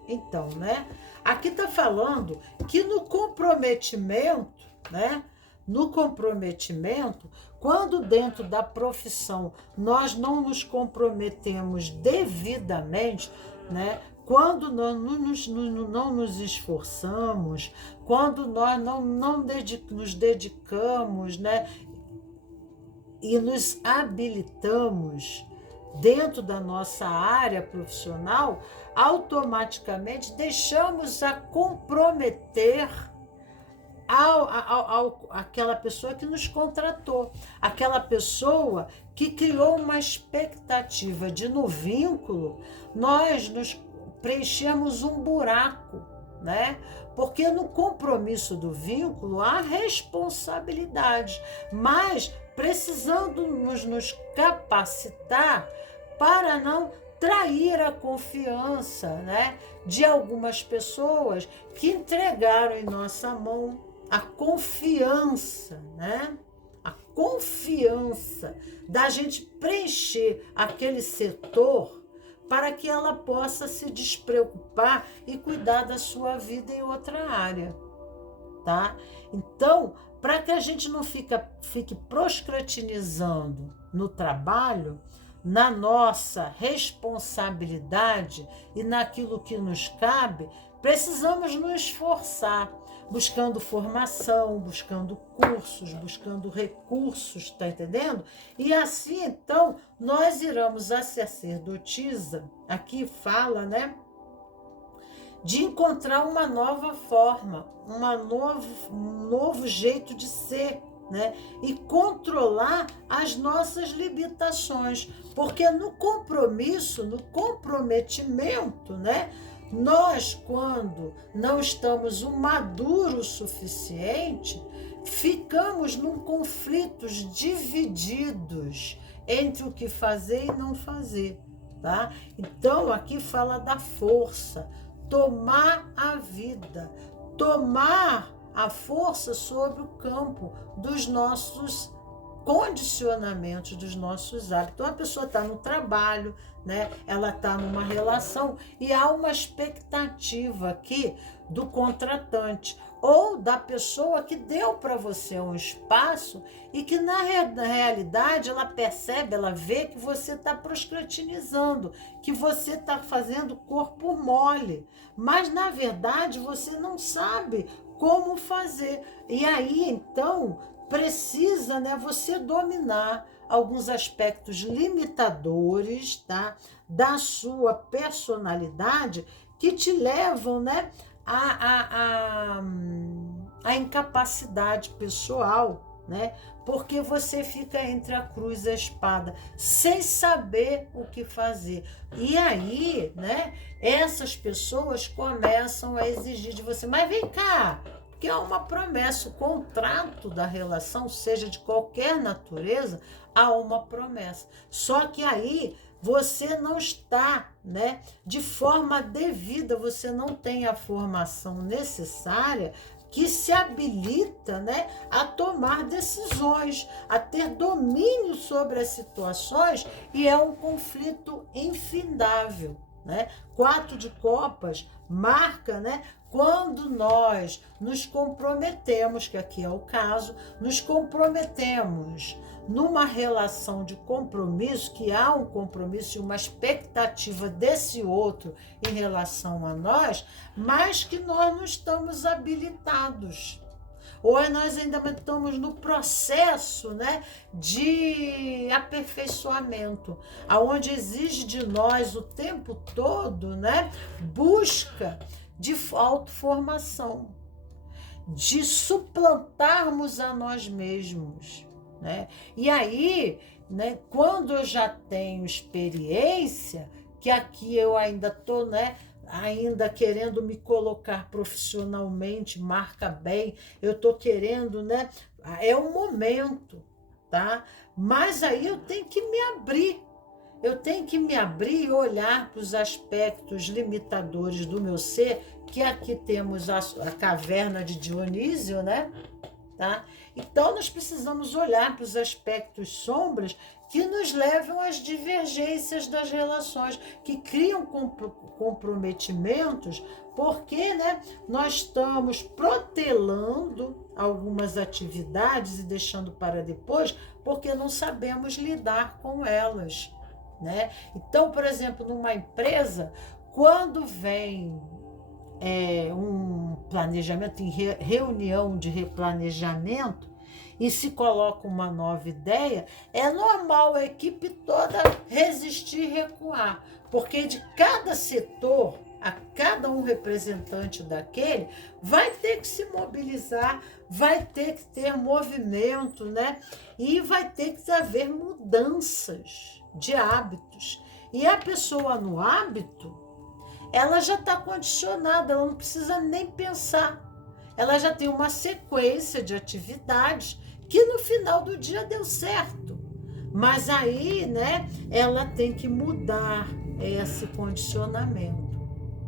Então, né? Aqui tá falando que no comprometimento, né? No comprometimento, quando dentro da profissão nós não nos comprometemos devidamente, né? Quando nós não nos esforçamos, quando nós não nos dedicamos, né? E nos habilitamos dentro da nossa área profissional, automaticamente deixamos a comprometer aquela pessoa que nos contratou, aquela pessoa que criou uma expectativa de, no vínculo, nós nos preenchemos um buraco, né? Porque no compromisso do vínculo há responsabilidade, mas precisamos nos capacitar para não trair a confiança, né, de algumas pessoas que entregaram em nossa mão a confiança, né? A confiança da gente preencher aquele setor para que ela possa se despreocupar e cuidar da sua vida em outra área, tá? Então, para que a gente não fique procrastinizando no trabalho, na nossa responsabilidade e naquilo que nos cabe, precisamos nos esforçar, buscando formação, buscando cursos, buscando recursos, tá entendendo? E assim, então, nós iremos a sacerdotisa, aqui fala, né, de encontrar uma nova forma, um novo jeito de ser, né? E controlar as nossas limitações, porque no compromisso, no comprometimento, né? Nós, quando não estamos maduro o suficiente, ficamos num conflitos divididos entre o que fazer e não fazer, tá? Então, aqui fala da força, tomar a vida, tomar a força sobre o campo dos nossos condicionamentos, dos nossos hábitos. Então, a pessoa está no trabalho, né? Ela está numa relação e há uma expectativa aqui do contratante ou da pessoa que deu para você um espaço e que na realidade ela percebe, ela vê que você está procrastinizando, que você está fazendo corpo mole, mas na verdade você não sabe como fazer. E aí então precisa, né, você dominar alguns aspectos limitadores, tá, da sua personalidade que te levam, né, a incapacidade pessoal, né? Porque você fica entre a cruz e a espada, sem saber o que fazer. E aí, né, essas pessoas começam a exigir de você, mas vem cá, porque é uma promessa, o contrato da relação, seja de qualquer natureza, há uma promessa. Só que aí você não está, né, de forma devida, você não tem a formação necessária que se habilita, né, a tomar decisões, a ter domínio sobre as situações, e é um conflito infindável, né? 4 de copas marca, né, quando nós nos comprometemos, que aqui é o caso, nos comprometemos numa relação de compromisso, que há um compromisso e uma expectativa desse outro em relação a nós, mas que nós não estamos habilitados. Ou nós ainda estamos no processo, né, de aperfeiçoamento, aonde exige de nós o tempo todo, né, busca de autoformação, de suplantarmos a nós mesmos, né? E aí, né, quando eu já tenho experiência, que aqui eu ainda estou, né, ainda querendo me colocar profissionalmente, marca bem, eu estou querendo, né, é o momento, tá? Mas aí eu tenho que me abrir. Eu tenho que me abrir e olhar para os aspectos limitadores do meu ser, que aqui temos a caverna de Dionísio, né? Tá? Então, nós precisamos olhar para os aspectos sombras que nos levam às divergências das relações, que criam comprometimentos, porque, né, nós estamos protelando algumas atividades e deixando para depois, porque não sabemos lidar com elas, né? Então, por exemplo, numa empresa, quando vem um planejamento, em reunião de replanejamento, e se coloca uma nova ideia, é normal a equipe toda resistir e recuar, porque de cada setor, a cada um representante daquele, vai ter que se mobilizar, vai ter que ter movimento, né? E vai ter que haver mudanças de hábitos. E a pessoa no hábito, ela já está condicionada, ela não precisa nem pensar. Ela já tem uma sequência de atividades que no final do dia deu certo. Mas aí, né, ela tem que mudar esse condicionamento,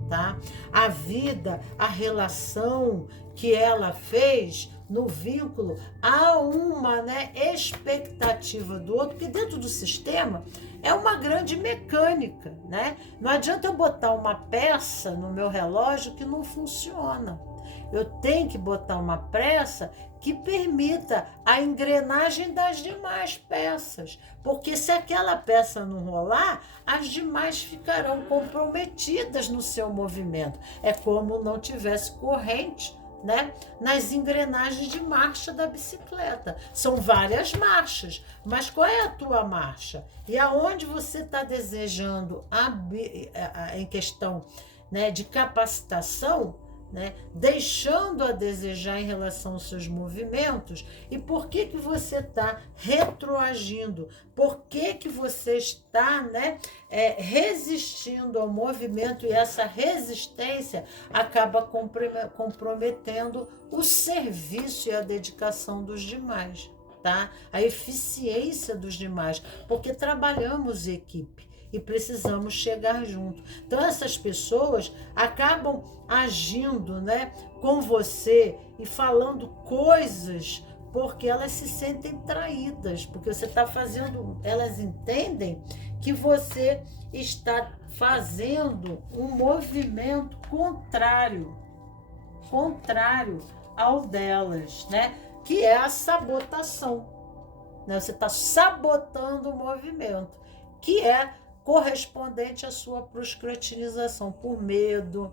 tá? A vida, a relação que ela fez no vínculo, há uma, né, expectativa do outro, porque dentro do sistema é uma grande mecânica, né? Não adianta eu botar uma peça no meu relógio que não funciona. Eu tenho que botar uma peça que permita a engrenagem das demais peças, porque se aquela peça não rolar, as demais ficarão comprometidas no seu movimento. É como não tivesse corrente, né, nas engrenagens de marcha da bicicleta. São várias marchas, mas qual é a tua marcha? E aonde você está desejando em questão, né, de capacitação, né, deixando a desejar em relação aos seus movimentos? E por que você está retroagindo? Por que você está, né, resistindo ao movimento, e essa resistência acaba comprometendo o serviço e a dedicação dos demais, tá? A eficiência dos demais, porque trabalhamos em equipe e precisamos chegar junto. Então, essas pessoas acabam agindo, né, com você e falando coisas porque elas se sentem traídas, porque você está fazendo, elas entendem que você está fazendo um movimento contrário ao delas, né, que é a sabotação, né? Você está sabotando o movimento, que é correspondente à sua procrastinação, por medo,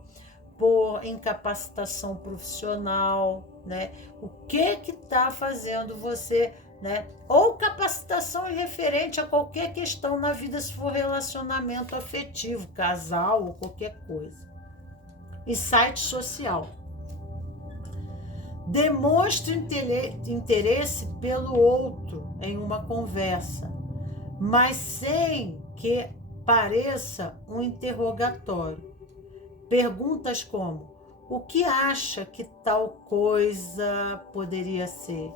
por incapacitação profissional, né? O que está fazendo você, né? Ou capacitação referente a qualquer questão na vida, se for relacionamento afetivo, casal ou qualquer coisa. Insight social. Demonstre interesse pelo outro em uma conversa, mas sem que pareça um interrogatório. Perguntas como: o que acha que tal coisa poderia ser?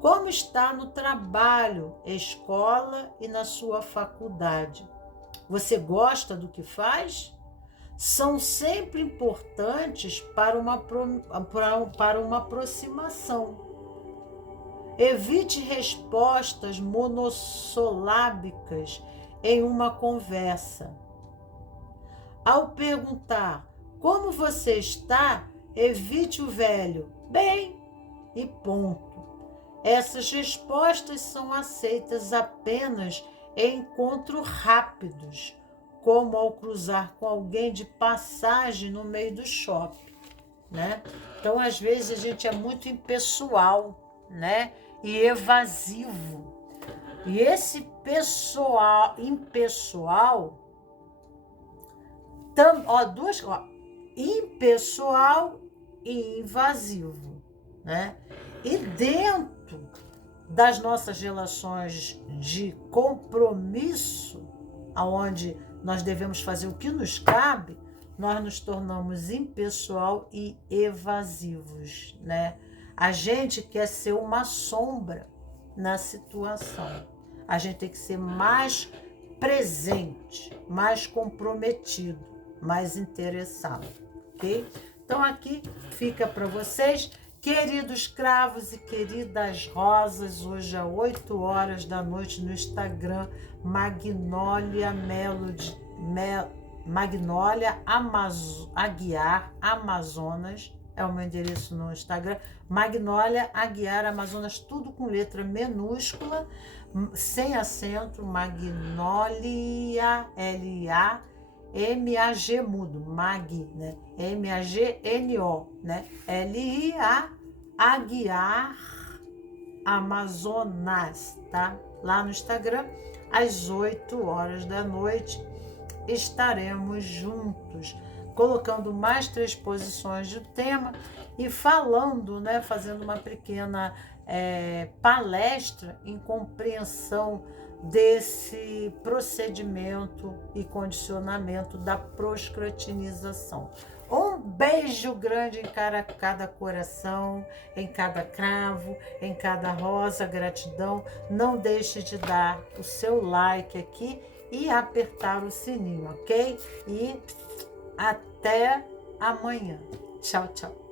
Como está no trabalho, escola e na sua faculdade? Você gosta do que faz? São sempre importantes para uma aproximação. Evite respostas monossolábicas em uma conversa. Ao perguntar como você está, evite o velho bem e ponto. Essas respostas são aceitas apenas em encontros rápidos, como ao cruzar com alguém de passagem no meio do shopping, né? Então, às vezes, a gente é muito impessoal, né? E evasivo. E esse impessoal, impessoal e invasivo, né? E dentro das nossas relações de compromisso, aonde nós devemos fazer o que nos cabe, nós nos tornamos impessoal e evasivos, né? A gente quer ser uma sombra, na situação. A gente tem que ser mais presente, mais comprometido, mais interessado, ok? Então aqui fica para vocês, queridos cravos e queridas rosas, hoje às 8 horas da noite no Instagram, Magnólia Aguiar Amazonas, é o meu endereço no Instagram, Magnólia Aguiar Amazonas, tudo com letra minúscula, sem acento, Magnólia, L-A-M-A-G mudo, Mag, né? M-A-G-N-O, né? L-I-A, Aguiar Amazonas, tá? Lá no Instagram, às 8 horas da noite, estaremos juntos, colocando mais 3 posições do tema e falando, né? Fazendo uma pequena palestra em compreensão desse procedimento e condicionamento da proscratinização. Um beijo grande em cada coração, em cada cravo, em cada rosa, gratidão. Não deixe de dar o seu like aqui e apertar o sininho, ok? E até amanhã. Tchau, tchau.